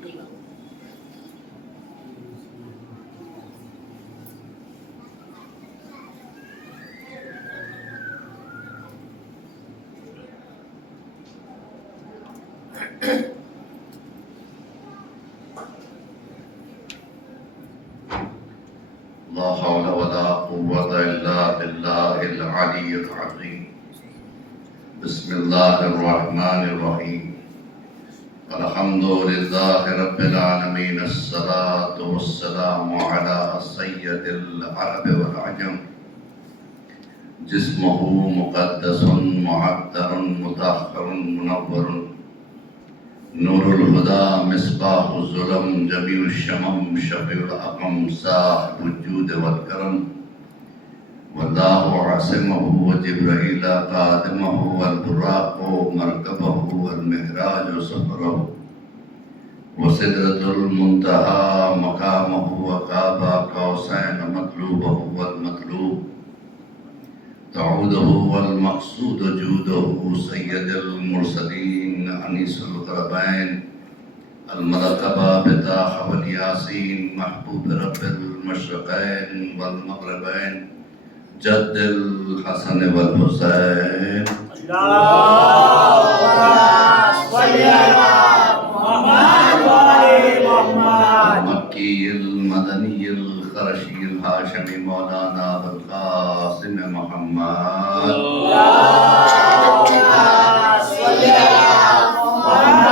لا حول ولا قوة إلا بالله العلي العظيم. بسم الله الرحمن الرحيم. الحمد لله رب العالمين. الصلاة والسلام على سيد العرب والعجم. جسمه مقدس معطر مطهر منور، نور الهدى مصباح الظلم، جميع الشمم شفيع الأقم، صاحب الجود والكرم. والله عاصمه وجبرائيل قادمه، والبراق مركبه، والمعراج سفره، وسدرة المنتهى مقامه، وقاب قوسين مطلوبه والمطلوب. تعوده والمقصود جوده، سيد المرسلين أنيس الغربين، الملقب بطه والياسين، محبوب رب المشرقين والمغربين، جد الحسن والحسين. اللهم صل على محمد وآل محمد. المكي المدني الخرشي الهاشمي مولانا أبو القاسم محمد. اللهم صل على محمد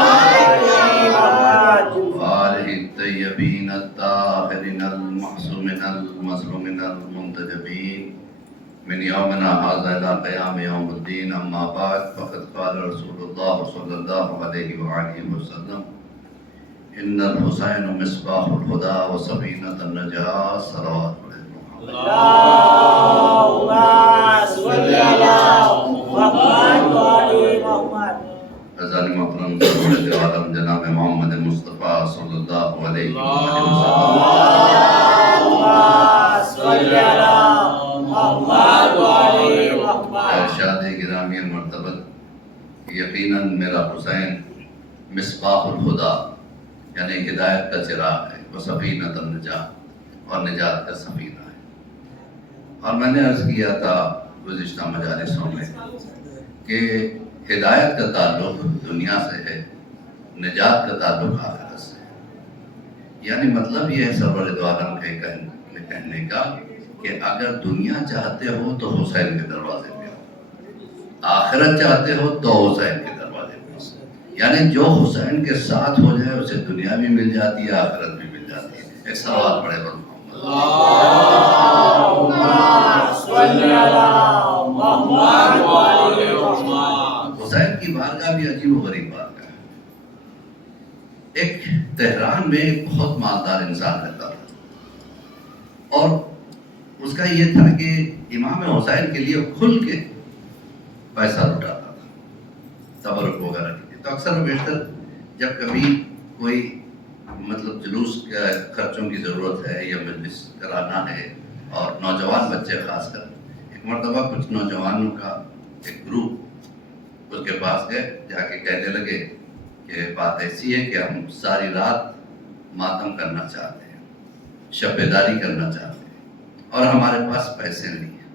وآل محمد. وآله الطيبين الطاهرين المعصومين المظلومين المنتجبين من يومنا هذا إلى قيام يوم الدين. أما بعد، فقد قال رسول الله صلى الله عليه وآله وسلم: إن الحسين مصباح الهدى وسفينة النجاة. صلوات عليه. اللهم صل على محمد وآل محمد. عزیز محترم سید عالم جناب محمد مصطفیٰ صلی اللہ علیہ وسلم، اللهم صل على محمد وآل محمد. ارشاد گرامی مرتبت، یقیناً میرا حسین مصباح الہدیٰ یعنی ہدایت کا چراغ ہے، وہ سفینۃ النجات اور نجات کا سفینہ ہے۔ اور میں نے عرض کیا تھا گزشتہ مجالسوں میں کہ ہدایت کا تعلق دنیا سے ہے، نجات کا تعلق آخرت سے ہے۔ یعنی مطلب یہ ہے سرور دو عالم کے کہنے کا کہ اگر دنیا چاہتے ہو تو حسین کے دروازے پہ آؤ، آخرت چاہتے ہو تو حسین کے دروازے پہ آؤ۔ یعنی جو حسین کے ساتھ ہو جائے اسے دنیا بھی مل جاتی ہے، آخرت بھی مل جاتی ہے۔ ایک سوال پڑے گا، اللهم صل على محمد وآل محمد. حسین کی بارگاہ بھی عجیب و غریب بارگاہ ہے۔ ایک تہران میں ایک بہت مالدار انسان رہتا تھا، اور اس کا یہ تھا کہ امام حسین کے لیے کھل کے پیسہ لٹاتا تھا، تبرک وغیرہ کے لیے۔ تو اکثر و بیشتر جب کبھی کوئی مطلب جلوس کا خرچوں کی ضرورت ہے یا مجلس کرانا ہے، اور نوجوان بچے خاص کر، ایک مرتبہ کچھ نوجوانوں کا ایک گروپ اس کے پاس گئے، جا کے کہنے لگے کہ بات ایسی ہے کہ ہم ساری رات ماتم کرنا چاہتے ہیں، شب بیداری کرنا چاہتے ہیں، اور ہمارے پاس پیسے نہیں ہیں۔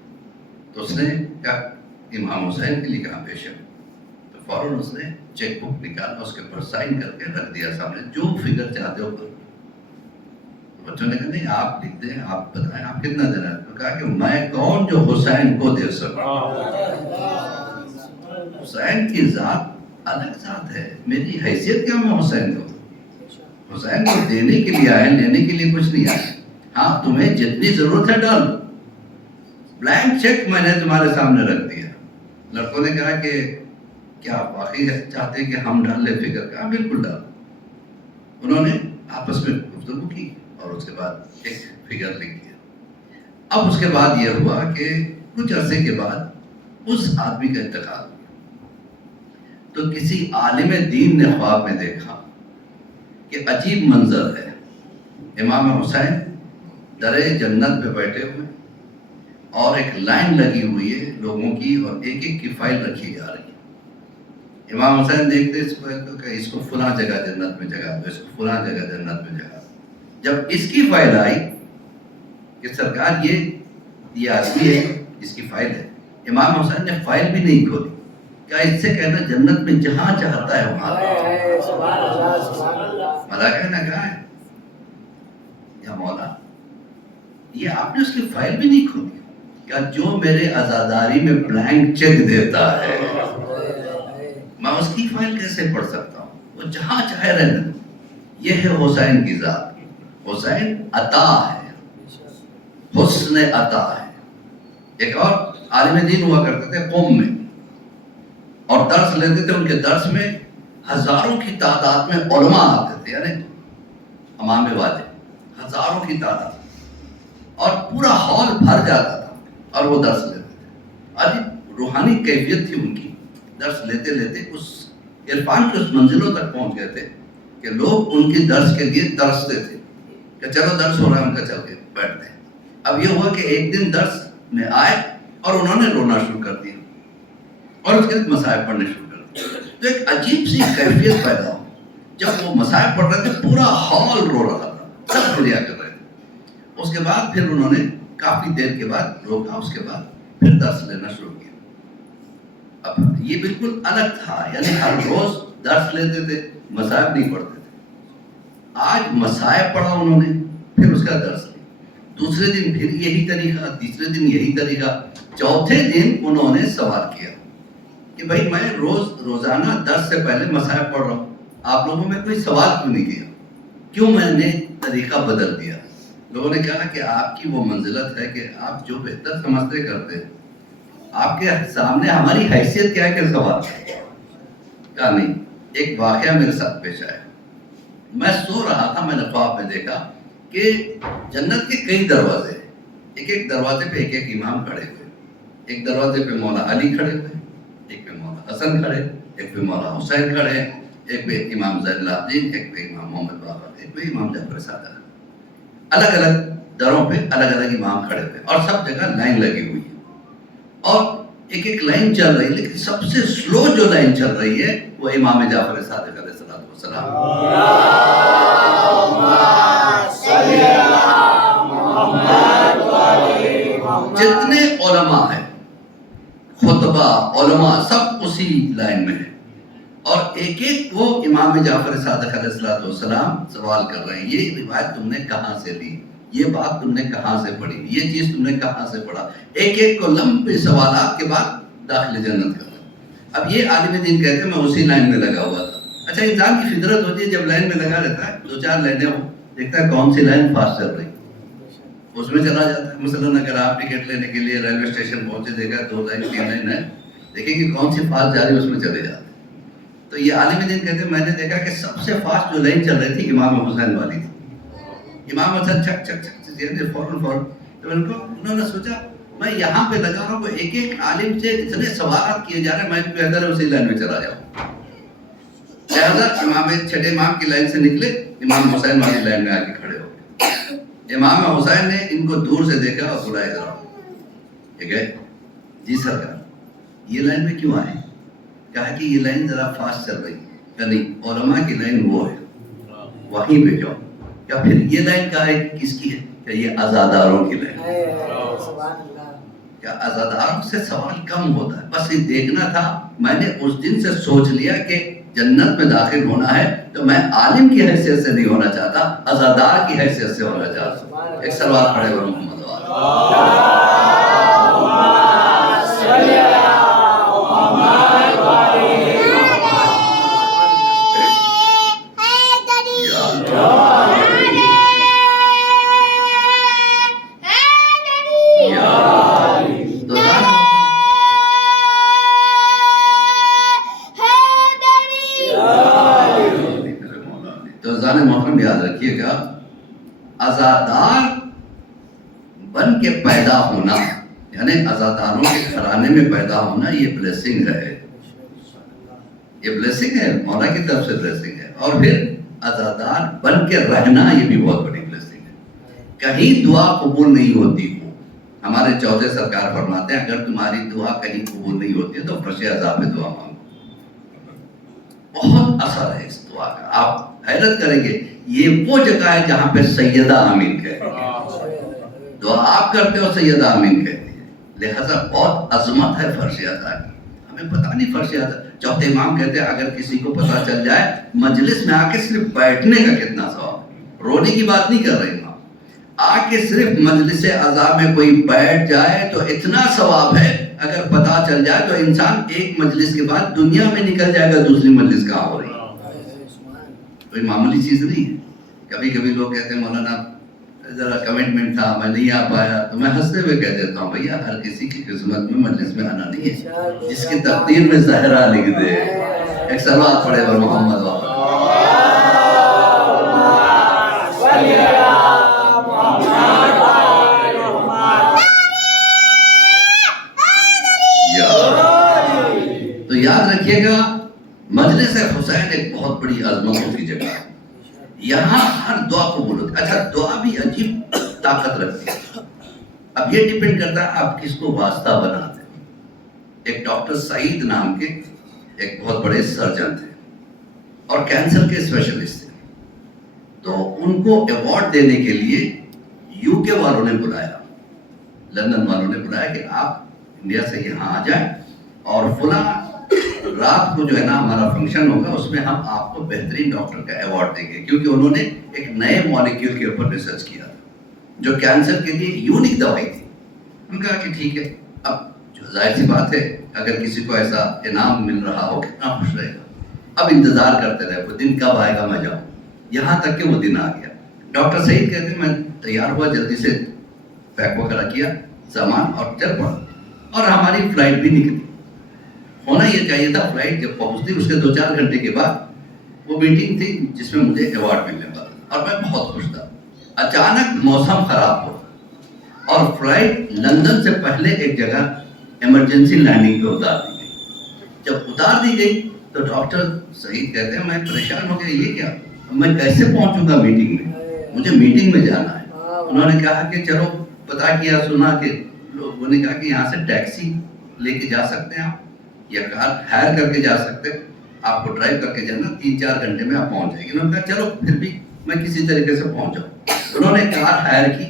تو اس نے کہا امام حسین کے لیے کہاں پیش ہے؟ تو فوراً اس نے چیک بک نکالا، اس کے اوپر سائن کر کے رکھ دیا سامنے، جو فگر چاہتے ہو کرو۔ بچوں نے کہا نہیں آپ لکھ دیں، آپ بتائیں آپ کتنا دینا ہے۔ تو کہا کہ میں کون جو حسین کو دے سکوں؟ حسین کی ذات الگ ذات ہے، میری حیثیت کیا میں حسین کو؟ حسین کو دینے کے لیے آئے، لینے کے لیے کچھ نہیں آئے۔ ہاں تمہیں جتنی ضرورت ہے ڈال، بلینک چیک میں نے تمہارے سامنے رکھ دیا۔ لڑکوں نے کہا کہ کیا آپ واقعی چاہتے ہیں کہ ہم ڈال لیں فگر؟ کہا بالکل ڈال۔ انہوں نے آپس میں گفتگو کی اور اس کے بعد ایک فگر لکھ دیا۔ اب اس کے بعد یہ ہوا کہ کچھ عرصے کے بعد اس آدمی کا انتقال ہوا، تو کسی عالم دین نے خواب میں دیکھا کہ عجیب منظر ہے، امام حسین درے جنت پہ بیٹھے ہوئے، اور ایک لائن لگی ہوئی ہے لوگوں کی، اور ایک ایک کی فائل رکھی جا رہی ہے۔ امام حسین دیکھتے اس کو فلاں جگہ جنت میں جگہ دو، اس کو فلاں جگہ جنت میں جگہ دو۔ جب اس کی فائل آئی کہ سرکار یہ آدمی ہے، اس کی فائل ہے، امام حسین نے فائل بھی نہیں کھولی، کہا اس سے کہنا جنت میں جہاں چاہتا ہے وہاں۔ ملائکہ نے کہا ہے یا مولا یہ آپ نے اس کی فائل بھی نہیں کھولی، کہ جو میرے عزاداری میں بلینک چیک دیتا ہے میں اس کی فائل کیسے پڑھ سکتا ہوں؟ وہ جہاں چاہے رہنے دو۔ یہ ہے حسین کی ذات۔ حسین عطا ہے، حسن عطا ہے۔ ایک اور عالم دین ہوا کرتے تھے قوم میں، اور درس لیتے تھے، ان کے درس میں ہزاروں کی تعداد میں علماء آتے تھے، یعنی امام واجب، ہزاروں کی تعداد، اور پورا ہال بھر جاتا تھا اور وہ درس لیتے تھے۔ اور روحانی کیفیت تھی ان کی، درس لیتے لیتے اس عرفان کی اس منزلوں تک پہنچ گئے تھے کہ لوگ ان کی درس کے لیے ترستے تھے کہ چلو درس ہو رہا ہے ان کا، چل کے بیٹھتے ہیں۔ اب یہ ہوا کہ ایک دن درس میں آئے اور انہوں نے رونا شروع کر دیا اور اس کے بعد مصائب پڑھنے شروع کر دیا، تو ایک عجیب سی کیفیت پیدا ہو۔ جب وہ مصائب پڑھ رہے تھے پورا ہال رو رہا تھا، سب ریا کر رہے تھے۔ اس کے بعد پھر انہوں نے کافی دیر کے بعد روکا، اس کے بعد پھر درس لینا شروع کیا۔ اب یہ بالکل الگ تھا، یعنی ہر روز درس لیتے تھے، مصائب نہیں پڑھتے تھے۔ آج مصائب پڑھا انہوں نے، پھر اس کا درس لیا، دوسرے دن پھر یہی طریقہ، تیسرے دن یہی طریقہ، چوتھے دن انہوں نے سوال کیا کہ بھائی میں روزانہ درس سے پہلے مصائب پڑھ رہا ہوں، آپ لوگوں میں کوئی سوال کیوں نہیں کیا؟ کیوں میں نے طریقہ بدل دیا؟ لوگوں نے کہا کہ آپ کی وہ منزلت ہے کہ آپ جو بہتر سمجھتے کرتے ہیں، آپ کے سامنے ہماری حیثیت کیا ہے کہ سوال؟ کہا نہیں۔ ایک واقعہ میرے ساتھ پیش آیا، میں سو رہا تھا، میں نے خواب میں دیکھا کہ جنت کے کئی دروازے ہیں، ایک ایک دروازے پہ ایک ایک امام کھڑے ہوئے، ایک دروازے پہ مولا علی کھڑے ہوئے، ایک پہ مولا حسن کھڑے، ایک پہ مولا حسین کھڑے، ایک پہ امام زین العابدین، ایک پہ امام محمد باقر، ایک پہ امام جعفر صادق۔ الگ الگ دروں پہ الگ الگ امام کھڑے ہوئے اور سب جگہ لائن لگی ہوئی ہے، اور ایک ایک لائن چل رہی ہے، لیکن سب سے سلو جو لائن چل رہی ہے وہ امام جعفر صادق علیہ السلام۔ جتنے علماء ہیں، خطبہ علماء سب اسی لائن میں ہیں، اور ایک ایک کو امام جعفر صادق علیہ السلام سوال کر رہے ہیں، یہ روایت تم نے کہاں سے لی، یہ بات تم نے کہاں سے پڑھی، یہ چیز تم نے کہاں سے پڑھا، ایک ایک کو لمبے سوالات کے بعد داخل جنت کر رہا۔ اب یہ عالم دین کہتے ہیں میں اسی لائن میں لگا ہوا تھا۔ اچھا، انسان کی فطرت ہوتی ہے جب لائن میں لگا رہتا ہے، دو چار لائنیں ہو، دیکھتا ہے کون سی لائن فاسٹ چل رہی، اس میں چلا جاتا ہے۔ مثلاً اگر آپ ٹکٹ لینے کے لیے ریلوے اسٹیشن پہنچے، دیکھا 2 لائن 3 لائن ہے، دیکھیں کہ کون سی فاسٹ جا رہی ہے، اس میں چلے جاتے ہیں۔ تو یہ عالم دین کہتے ہیں میں نے دیکھا کہ سب سے فاسٹ جو لائن چل رہی تھی امام حسین والی تھی۔ امام حسین چھک چھک چھک فوراً تو انہوں نے سوچا میں یہاں پہ لگا رہا ہوں، ایک ایک عالم سے اتنے سوالات کیے جا رہے ہیں، میں بہتر ہے اسی لائن میں چلا جاؤں۔ لہٰذا چھٹے امام کی لائن سے نکلے، امام حسین والی لائن میں آ کے کھڑے ہو گئے۔ امام حسین نے ان کو دور سے دیکھا اور بلایا ادھر آؤ، ٹھیک ہے جی سرکار یہ لائن میں کیوں آئے؟ کہا کہ یہ لائن ذرا فاسٹ چل رہی ہے، کہ نہیں علماء کی لائن وہ ہے، وہیں پہ جاؤ۔ کیا پھر یہ لائن کہا ہے کس کی ہے؟ کہ یہ عزاداروں کی لائن ہے۔ کیا عزاداروں سے سوال کم ہوتا ہے؟ بس یہ دیکھنا تھا، میں نے اس دن سے سوچ لیا کہ جنت میں داخل ہونا ہے تو میں عالم کی حیثیت سے نہیں ہونا چاہتا، عزادار کی حیثیت سے ہونا چاہتا۔ ایک سلوات پڑھے ہوئے محمد محترم یاد رکھیے گا، عزادار بن کے پیدا ہونا، یعنی عزاداروں کے گھرانے میں پیدا ہونا، یہ بلیسنگ ہے، یہ بلیسنگ ہے، مولا کی طرف سے بلیسنگ ہے۔ اور پھر عزادار بن کے رہنا، یہ بھی بہت بڑی بلیسنگ ہے۔ کہیں دعا قبول نہیں ہوتی ہو، ہمارے چوتھے سرکار فرماتے ہیں اگر تمہاری دعا کہیں قبول نہیں ہوتی ہے تو فرش عذاب میں دعا مانگو۔ بہت اثر ہے اس دعا کا. آپ حیرت کریں گے یہ وہ جگہ ہے جہاں پہ سیدہ آمین کہتی ہے. دعا آپ کرتے ہو سیدہ آمین کہتی ہے. لہذا بہت عظمت ہے فرش ادا کی. ہمیں پتہ نہیں فرش ادا. چوتھے امام کہتے ہیں اگر کسی کو پتہ چل جائے مجلس میں آ کے صرف بیٹھنے کا کتنا ثواب ہے. رونے کی بات نہیں کر رہے امام. آ کے صرف مجلس عزا میں کوئی بیٹھ جائے تو اتنا ثواب ہے. اگر پتہ چل جائے تو انسان ایک مجلس کے بعد دنیا میں نکل جائے گا دوسری مجلس کہاں ہو رہی ہے. کوئی معمولی چیز نہیں ہے. کبھی کبھی لوگ کہتے ہیں مولانا ذرا کمٹمنٹ تھا میں نہیں آ پایا, تو میں ہنستے ہوئے کہہ دیتا ہوں بھیا ہر کسی کی قسمت میں مجلس میں آنا نہیں ہے. جس کی تقدیر میں زہرا لکھ دے. ایک صلوات پڑھے پر محمد والا. تو یاد رکھیے گا مجلس حسین ایک بہت بڑی عظمتوں کی جگہ ہے. یہاں ہر دعا قبول ہوتی ہے. اچھا دعا بھی عجیب طاقت رکھتی ہے. اب یہ ڈیپینڈ کرتا ہے آپ کس کو واسطہ بناتے ہیں. ایک ڈاکٹر سعید نام کے ایک بہت بڑے سرجن تھے اور کینسر کے اسپیشلسٹ تھے. تو ان کو ایوارڈ دینے کے لیے یو کے والوں نے بلایا, لندن والوں نے بلایا کہ آپ انڈیا سے یہاں آ جائیں اور فلاں رات کو جو ہے نا ہمارا فنکشن ہوگا, اس میں ہم آپ کو بہترین ڈاکٹر کا ایوارڈ دیں گے. کیونکہ انہوں نے ایک نئے مالیکیول کے اوپر ریسرچ کیا تھا جو کینسر کے لیے یونیک دوائی تھی. ہم کہا کہ ٹھیک ہے. اب جو ظاہر سی بات ہے اگر کسی کو ایسا انعام مل رہا ہو کتنا خوش رہے گا. اب انتظار کرتے رہے وہ دن کب آئے گا میں جاؤں. یہاں تک کہ وہ دن آ گیا. ڈاکٹر سعید کہتے ہیں میں تیار ہوا, جلدی سے پیک وغیرہ کیا سامان اور چل پڑا. اور ہماری فلائٹ بھی نکلی. ہونا یہ چاہیے تھا فلائٹ جب پہنچتی اس کے 2-4 گھنٹے کے بعد وہ میٹنگ تھی جس میں مجھے ایوارڈ ملنے والا تھا اور میں بہت خوش تھا. اچانک موسم خراب ہوا اور فلائٹ لندن سے پہلے ایک جگہ ایمرجنسی لینڈنگ پہ اتار دی گئی. جب اتار دی گئی تو ڈاکٹر سعید کہتے ہیں میں پریشان ہو گیا, یہ کیا, میں کیسے پہنچوں گا میٹنگ میں, مجھے میٹنگ میں جانا ہے. انہوں نے کہا کہ چلو پتا کیا سنا کہ لوگوں نے کہا کہ یہاں سے ٹیکسی لے کے جا سکتے ہیں آپ یا کار ہائر کر کے جا سکتے ہیں, آپ کو ڈرائیو کر کے جانا 3-4 گھنٹے میں آپ پہنچ جائیں گے. انہوں نے کہا چلو پھر بھی میں کسی طریقے سے پہنچ جاؤں. انہوں نے کار ہائر کی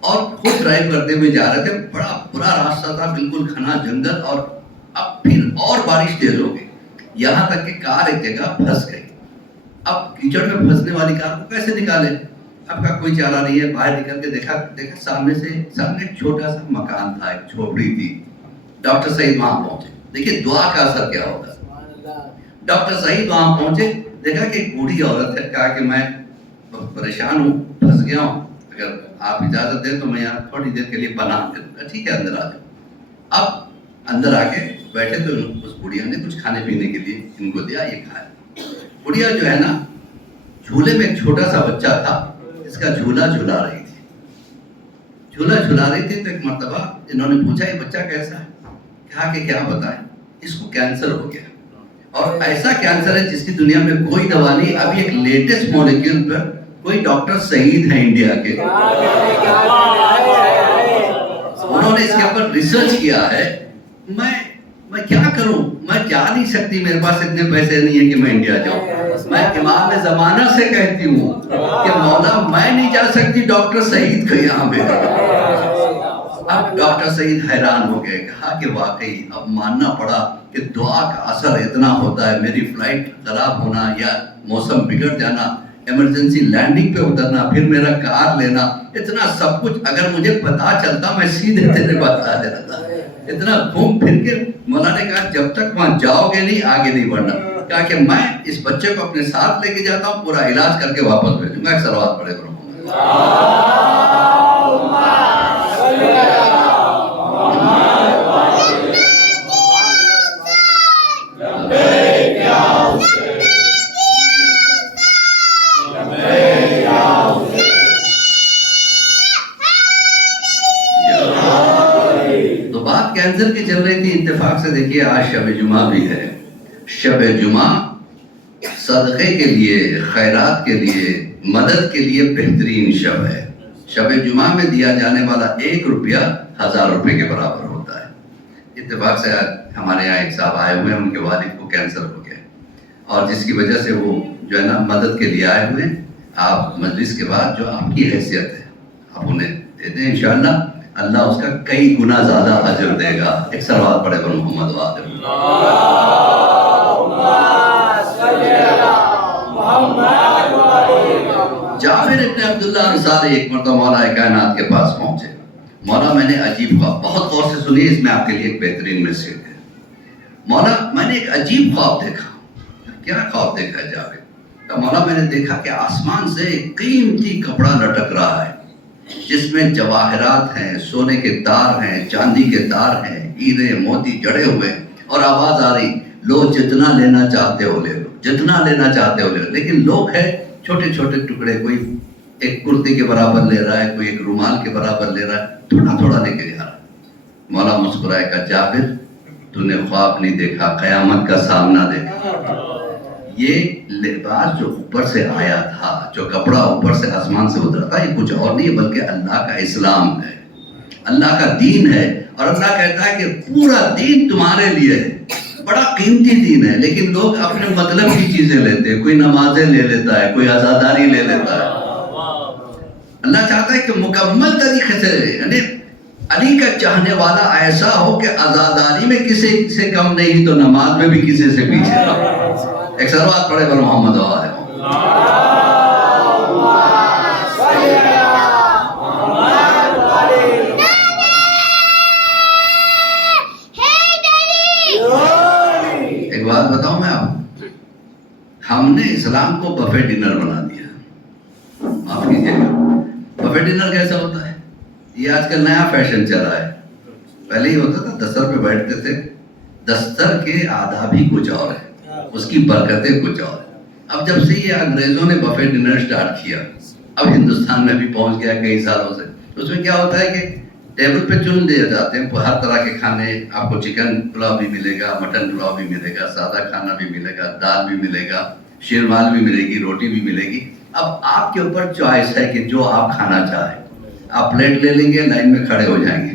اور خود ڈرائیو کرتے ہوئے جا رہے تھے. بڑا برا راستہ تھا, بالکل گھنا جنگل, اور اب پھر اور بارش تیز ہو گئی یہاں تک کہ کار ایک جگہ پھنس گئی. اب کیچڑ میں پھنسنے والی کار کو کیسے نکالے. اب کا کوئی چارہ نہیں ہے. باہر نکل کے دیکھا سامنے ایک چھوٹا سا مکان تھا, ایک جھوپڑی تھی. ڈاکٹر سعید وہاں پہنچے. دیکھیے دعا کا اثر کیا ہوتا ہے. ڈاکٹر سعید وہاں پہنچے, دیکھا کہ ایک بوڑھی عورت ہے. کہا کہ میں بہت پریشان ہوں, پھنس گیا ہوں, اگر آپ اجازت دیں تو میں یہاں تھوڑی دیر کے لیے پناہ دے دوں گا. ٹھیک ہے اندر آ جاؤ. اب اندر آ کے بیٹھے تو اس بڑھیا نے کچھ کھانے پینے کے لیے ان کو دیا, یہ کھایا. بڑھیا جو ہے نا جھولے میں ایک چھوٹا سا بچہ تھا, اس کا جھولا جھلا رہی تھی. جھولا جھلا رہی تھی تو ایک مرتبہ انہوں نے پوچھا یہ بچہ کیسا ہے. کہا کہ کیا بتائیں, اس کو کینسر ہو گیا اور ایسا کینسر ہے جس کی دنیا میں کوئی دوا نہیں. ابھی ایک لیٹسٹ مالیکیول پر کوئی ڈاکٹر سعید ہے انڈیا کے, انہوں نے اس کے اوپر ریسرچ کیا ہے. میں کیا کروں, میں جا نہیں سکتی, میرے پاس اتنے پیسے نہیں ہیں کہ میں انڈیا جاؤں. میں امام زمانہ سے کہتی ہوں کہ مولا میں نہیں جا سکتی, ڈاکٹر سعید کو یہاں پہ. اب ڈاکٹر سعید حیران ہو گئے. کہا کہ واقعی اب ماننا پڑا کہ دعا کا اثر اتنا ہوتا ہے. میری فلائٹ خراب ہونا یا موسم بگڑ جانا, ایمرجنسی لینڈنگ پہ اترنا, پھر میرا کار لینا, اتنا سب کچھ اگر مجھے پتا چلتا میں سیدھے تیرے پاس آ جاتا. اتنا گھوم پھر کے مولانا نے کہا جب تک وہاں جاؤ گے نہیں آگے نہیں بڑھنا. کہا کہ میں اس بچے کو اپنے ساتھ لے کے جاتا ہوں, پورا علاج کر کے واپس بھیجوں گا. ایک صلوات پڑھے کرو. کینسر کی چل رہی تھی, اتفاق سے دیکھیے آج شب جمعہ بھی ہے. شب جمعہ صدقے کے لیے, خیرات کے لیے, مدد کے لیے بہترین شب ہے. شب جمعہ میں دیا جانے والا 1 روپیہ 1000 روپے کے برابر ہوتا ہے. اتفاق سے ہمارے یہاں ایک صاحب آئے ہوئے ہیں, ان کے والد کو کینسر ہو گیا. اور جس کی وجہ سے وہ جو ہے نا مدد کے لیے آئے ہوئے ہیں. آپ مجلس کے بعد جو آپ کی حیثیت ہے آپ انہیں دے دیں، انشاءاللہ اللہ اس کا کئی گنا زیادہ اجر دے گا. ایک صلوات پڑھے پر محمد وآلہ جابر ابن عبداللہ انصاری ایک مرتبہ مولا کائنات کے پاس پہنچے. مولا میں نے عجیب خواب، بہت غور سے سنیے، اس میں آپ کے لیے ایک بہترین میسیج ہے. مولا میں نے ایک عجیب خواب دیکھا. کیا خواب دیکھا جابر؟ تو مولا میں نے دیکھا کہ آسمان سے ایک قیمتی کپڑا لٹک رہا ہے جس میں جواہرات ہیں، سونے کے تار ہیں، چاندی کے تار ہیں، ہیرے موتی جڑے ہوئے ہیں، اور آواز آ رہی لو جتنا لینا چاہتے ہو لے لو، جتنا لینا چاہتے ہو لے لو. لیکن لوگ ہیں چھوٹے چھوٹے ٹکڑے، کوئی ایک کرتے کے برابر لے رہا ہے، کوئی ایک رومال کے برابر لے رہا ہے، تھوڑا تھوڑا لے کے جا رہا ہے. مولا مسکرائے کہا جابر تو نے خواب نہیں دیکھا، قیامت کا سامنا دیکھا. یہ لباس جو اوپر سے آیا تھا، جو کپڑا اوپر سے آسمان سے اترا تھا، یہ کچھ اور نہیں ہے بلکہ اللہ کا اسلام ہے، اللہ کا دین ہے. اور اللہ کہتا ہے کہ پورا دین تمہارے لیے ہے، بڑا قیمتی دین ہے. لیکن لوگ اپنے مطلب کی چیزیں لیتے ہیں، کوئی نمازیں لے لیتا ہے، کوئی عزاداری لے لیتا ہے. اللہ چاہتا ہے کہ مکمل طریقے سے، یعنی علی کا چاہنے والا ایسا ہو کہ عزاداری میں کسی سے کم نہیں تو نماز میں بھی کسی سے پیچھے نہ. ایک صلوات پڑھے پر محمد وآلہ ایک بات بتاؤں میں آپ، ہم نے اسلام کو بفے ڈنر بنا دیا. معاف کیجیے گا، بفے ڈنر کیسا ہوتا ہے؟ یہ آج کل نیا فیشن چل رہا ہے. پہلے ہی ہوتا تھا دستر پہ بیٹھتے تھے، دستر کے آداب ہی کچھ اور ہے، اس کی برکتیں کچھ اور ہیں. اب جب سے یہ انگریزوں نے بفے ڈنر سٹارٹ کیا، اب ہندوستان میں بھی پہنچ گیا کئی سالوں سے. اس میں کیا ہوتا ہے کہ ٹیبل پہ چن دیے جاتے ہیں ہر طرح کے کھانے. آپ کو چکن پلاؤ بھی ملے گا، مٹن پلاؤ بھی ملے گا، سادہ کھانا بھی ملے گا، دال بھی ملے گا، شیرمال بھی ملے گی، روٹی بھی ملے گی. اب آپ کے اوپر چوائس ہے کہ جو آپ کھانا چاہیں. آپ پلیٹ لے لیں گے، لائن میں کھڑے ہو جائیں گے.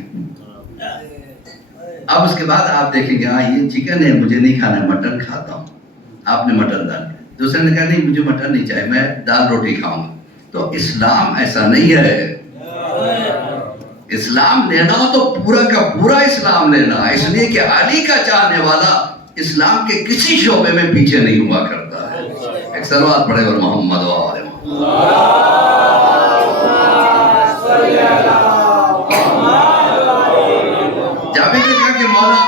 اب اس کے بعد آپ دیکھیں گے ہاں یہ چکن ہے، مجھے نہیں کھانا ہے، مٹن کھاتا ہوں. آپ نے مٹن ڈال دیا، دوسرے نے کہا نہیں مجھے مٹن نہیں چاہیے، میں دال روٹی کھاؤں گا. تو اسلام ایسا نہیں ہے. اسلام لینا ہو تو پورا کا پورا اسلام لینا، اس لیے کہ علی کا چاہنے والا اسلام کے کسی شعبے میں پیچھے نہیں ہوا کرتا ہے. ایک صلوات پڑھے اور محمد وآلہ جابر نے کہا کہ مولا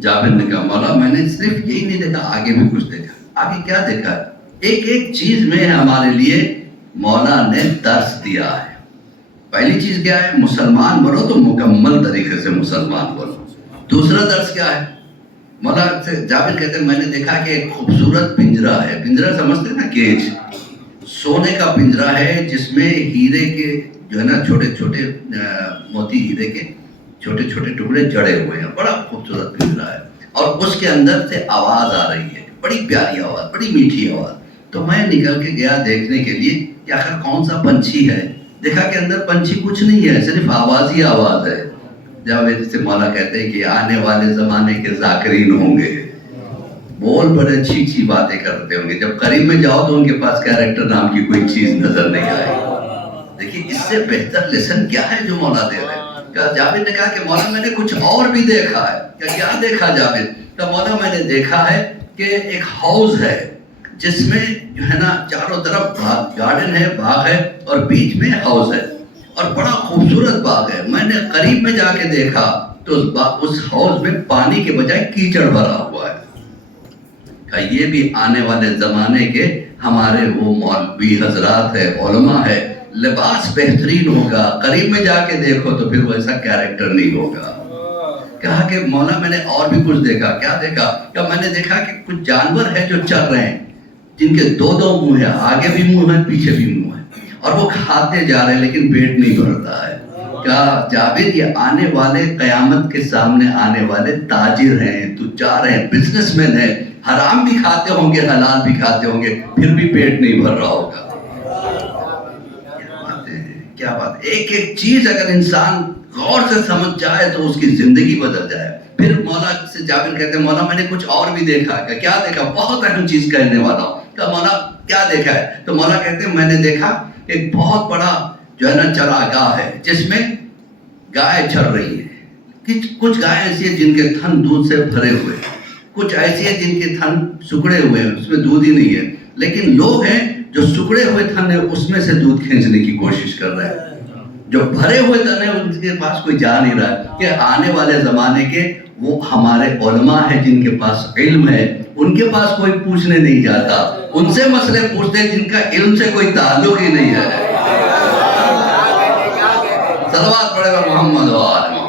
جابر نے کہا مولا میں نے صرف یہی نہیں دیکھا، آگے بھی کچھ دیکھا. آگے کیا دیکھا؟ ایک ایک چیز میں ہمارے لیے مولا نے درس دیا ہے. پہلی چیز کیا ہے؟ مسلمان بنو تو مکمل طریقے سے مسلمان بنو. دوسرا درس کیا ہے؟ مولا سے جابر کہتے ہیں میں نے دیکھا کہ ایک خوبصورت پنجرہ ہے. پنجرہ سمجھتے ہیں نا؟ کیج، سونے کا پنجرہ ہے جس میں ہیرے کے جو ہے نا چھوٹے چھوٹے موتی ہیرے کے چھوٹے چھوٹے ٹکڑے جڑے ہوئے ہیں. بڑا خوبصورت پنجرہ ہے اور اس کے اندر سے آواز آ رہی ہے، بڑی پیاری آواز، بڑی میٹھی آواز. تو میں نکل کے گیا دیکھنے کے لیے کہ آخر کون سا پنچھی ہے. دیکھا کہ اندر پنچھی کچھ نہیں ہے، صرف آواز ہی آواز ہے. جب سے مولا کہتے ہیں کہ آنے والے زمانے کے ذاکرین ہوں گے، بول بڑے اچھی اچھی باتیں کرتے ہوں گے، جب قریب میں جاؤ تو ان کے پاس کیریکٹر نام کی کوئی چیز نظر نہیں آئے. دیکھیے اس سے بہتر لیسن کیا ہے جو مولا دے رہے ہیں. جابر نے کہا کہ مولا میں نے کچھ اور بھی دیکھا ہے. کیا دیکھا جابر؟ تو مولا میں نے دیکھا ہے کہ ایک ہاؤس ہے جس میں جو ہے نا چاروں طرف گارڈن ہے، باغ ہے، اور بیچ میں ہاؤس ہے اور بڑا خوبصورت باغ ہے. میں نے قریب میں جا کے دیکھا تو اس ہاؤس میں پانی کے بجائے کیچڑ بھرا ہوا ہے. کہ یہ بھی آنے والے زمانے کے ہمارے وہ مولوی حضرات ہے، علماء ہے. لباس بہترین ہوگا، قریب میں جا کے دیکھو تو پھر ویسا کیریکٹر نہیں ہوگا. کہا کہ مولا میں نے اور بھی کچھ دیکھا. کیا دیکھا؟ کہ میں نے دیکھا کہ کچھ جانور ہیں جو چل رہے ہیں جن کے دو منہ ہیں، آگے بھی منہ ہے پیچھے بھی منہ ہے، اور وہ کھاتے جا رہے ہیں لیکن پیٹ نہیں بھرتا ہے. کہا جابر یہ آنے والے قیامت کے سامنے آنے والے تاجر ہیں، تجار ہیں, بزنس مین ہیں, حرام بھی کھاتے ہوں گے, حلال بھی کھاتے ہوں گے, پھر بھی پیٹ نہیں بھر رہا ہوگا. کیا بات ہے. ایک ایک چیز اگر انسان غور سے سمجھ جائے تو اس کی زندگی بدل جائے. پھر مولا سے جابر کہتے ہیں مولا میں نے کچھ اور بھی دیکھا. کہ کیا دیکھا؟ بہت اہم چیز کہنے والا ہوں. کہ مولا کیا دیکھا ہے؟ تو مولا کہتے ہیں میں نے دیکھا ایک بہت بڑا جو ہے نا چراگاہ ہے جس میں گائے چر رہی ہے. کچھ گائے ایسی ہیں جن کے تھن دودھ سے بھرے ہوئے, کچھ ایسی ہیں جن کے تھن سکڑے ہوئے ہیں, اس میں دودھ ہی نہیں ہے. لیکن لوگ ہیں جو سکڑے ہوئے تھن ہیں اس میں سے دودھ کھینچنے کی کوشش کر رہے ہیں. جو بھرے ہوئے تھن ہیں ان کے پاس کوئی جا نہیں رہا. کہ آنے والے زمانے کے وہ ہمارے علماء ہیں جن کے پاس علم ہے, ان کے پاس کوئی پوچھنے نہیں جاتا, ان سے مسئلے پوچھتے ہیں جن کا علم سے کوئی تعلق ہی نہیں ہے. صلوات پڑھے گا محمد و آل محمد.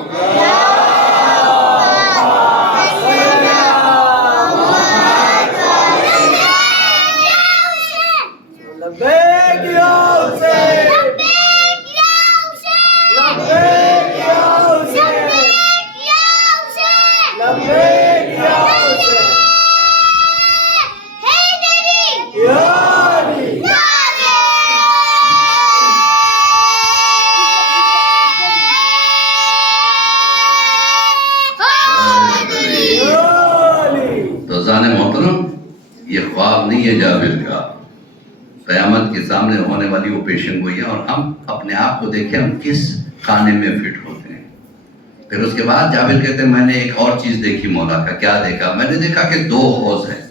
یہ خواب نہیں ہے جابر کا, قیامت کے سامنے ہونے والی وہ پیشن گوئی ہے. اور ہم اپنے آپ کو دیکھیں ہم کس خانے میں فٹ ہوتے ہیں. پھر اس کے بعد جابر کہتے ہیں میں نے ایک اور چیز دیکھی مولا کا. کیا دیکھا؟ میں نے دیکھا کہ 2 حوض ہیں,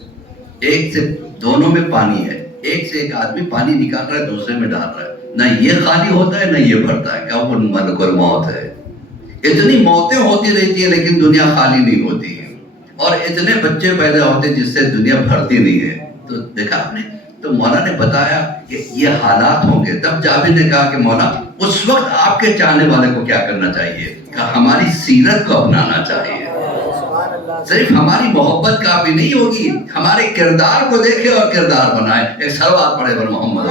ایک سے دونوں میں پانی ہے, ایک سے ایک آدمی پانی نکال رہا ہے دوسرے میں ڈال رہا ہے. نہ یہ خالی ہوتا ہے نہ یہ بھرتا ہے. کیا وہ ملک الموت ہے؟ اتنی موتیں ہوتی رہتی ہیں لیکن دنیا خالی نہیں ہوتی ہے, اور اتنے بچے پیدا ہوتے جس سے دنیا بھرتی نہیں ہے. تو دیکھا آپ نے, تو مولا نے بتایا کہ یہ حالات ہوں گے. تب جابر نے کہا کہ مولا اس وقت آپ کے چاہنے والے کو کیا کرنا چاہیے؟ کہ ہماری سیرت کو اپنانا چاہیے. صرف ہماری محبت کافی نہیں ہوگی, ہمارے کردار کو دیکھے اور کردار بنائے. ایک صلوات پڑھے پر محمد.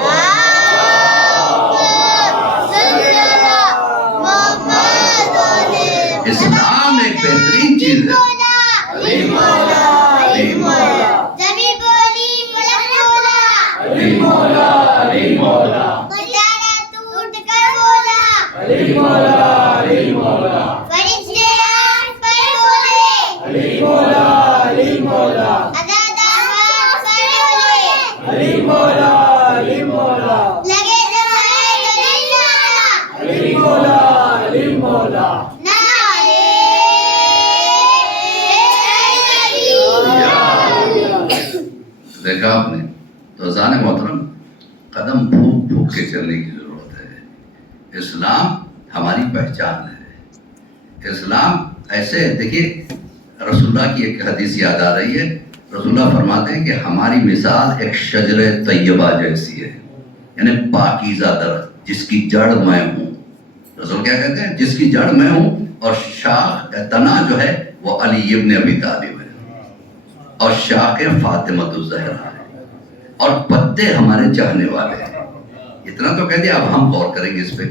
اسلام ایک بہترین چیز ہے. دیکھا آپ نے, تو زان محترم قدم پھونک پھونک کے چلنے کی ضرورت ہے. اسلام ہماری پہچان ہے. اسلام ایسے دیکھیے رسول اللہ کی ایک حدیث یاد آ رہی ہے. رسول اللہ فرماتے ہیں کہ ہماری مثال ایک شجر طیبہ جیسی ہے, یعنی پاکیزہ درخت جس کی جڑ میں ہوں. رسول کیا کہتے ہیں؟ جس کی جڑ میں ہوں, اور شاخ تنا جو ہے وہ علی ابن ابی طالب ہے, اور شاخ فاطمۃ الزہرا ہے, اور پتے ہمارے چاہنے والے ہیں. اتنا تو کہہ دیا, اب ہم غور کریں گے اس پہ.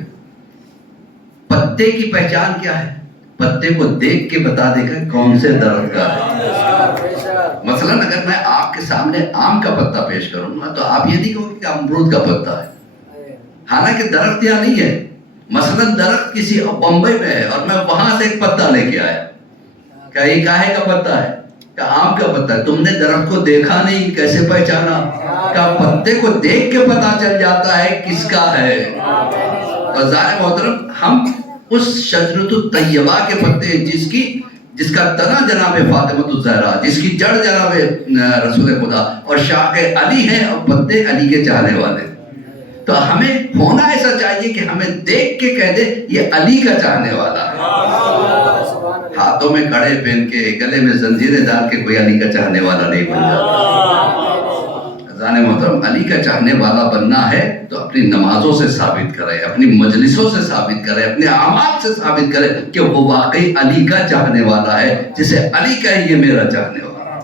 پتے کی پہچان کیا ہے؟ پتے کو دیکھ کے بتا دے گا کون سے درخت کا ہے. مثلاً اگر میں آپ کے سامنے آم کا پتا پیش کروں گا تو آپ یہ نہیں کہو کہ امرود کا پتا ہے, حالانکہ درخت یہاں نہیں ہے. مثلاً درخت کسی بمبئی میں ہے اور میں وہاں سے ایک پتا لے کے آیا, کیا یہ کاہے کا پتا ہے؟ کہ آم کا پتا ہے. تم نے درخت کو دیکھا نہیں, کیسے پہچانا؟ کہ پتے کو دیکھ کے پتا چل جاتا ہے کس کا ہے. اور ظاہر محترم ہم اس شجرۃ الطیبہ کے پتے جس کا تنا جناب فاطمۃ الزہرا, جس کی جڑ جناب رسول خدا, اور شاخ علی ہے اور پتے علی کے چاہنے والے. تو ہمیں ہونا ایسا چاہیے کہ ہمیں دیکھ کے کہہ دے یہ علی کا چاہنے والا ہے. ہاتھوں میں کڑے پہن کے گلے میں زنجیریں ڈال کے کوئی علی کا چاہنے والا نہیں بن جاتا. خزانے محترم علی کا چاہنے والا بننا ہے تو اپنی نمازوں سے ثابت کرے, اپنی مجلسوں سے ثابت کرے, اپنے اعمال سے ثابت کرے کہ وہ واقعی علی کا چاہنے والا ہے, جسے علی کہے یہ میرا چاہنے والا ہے.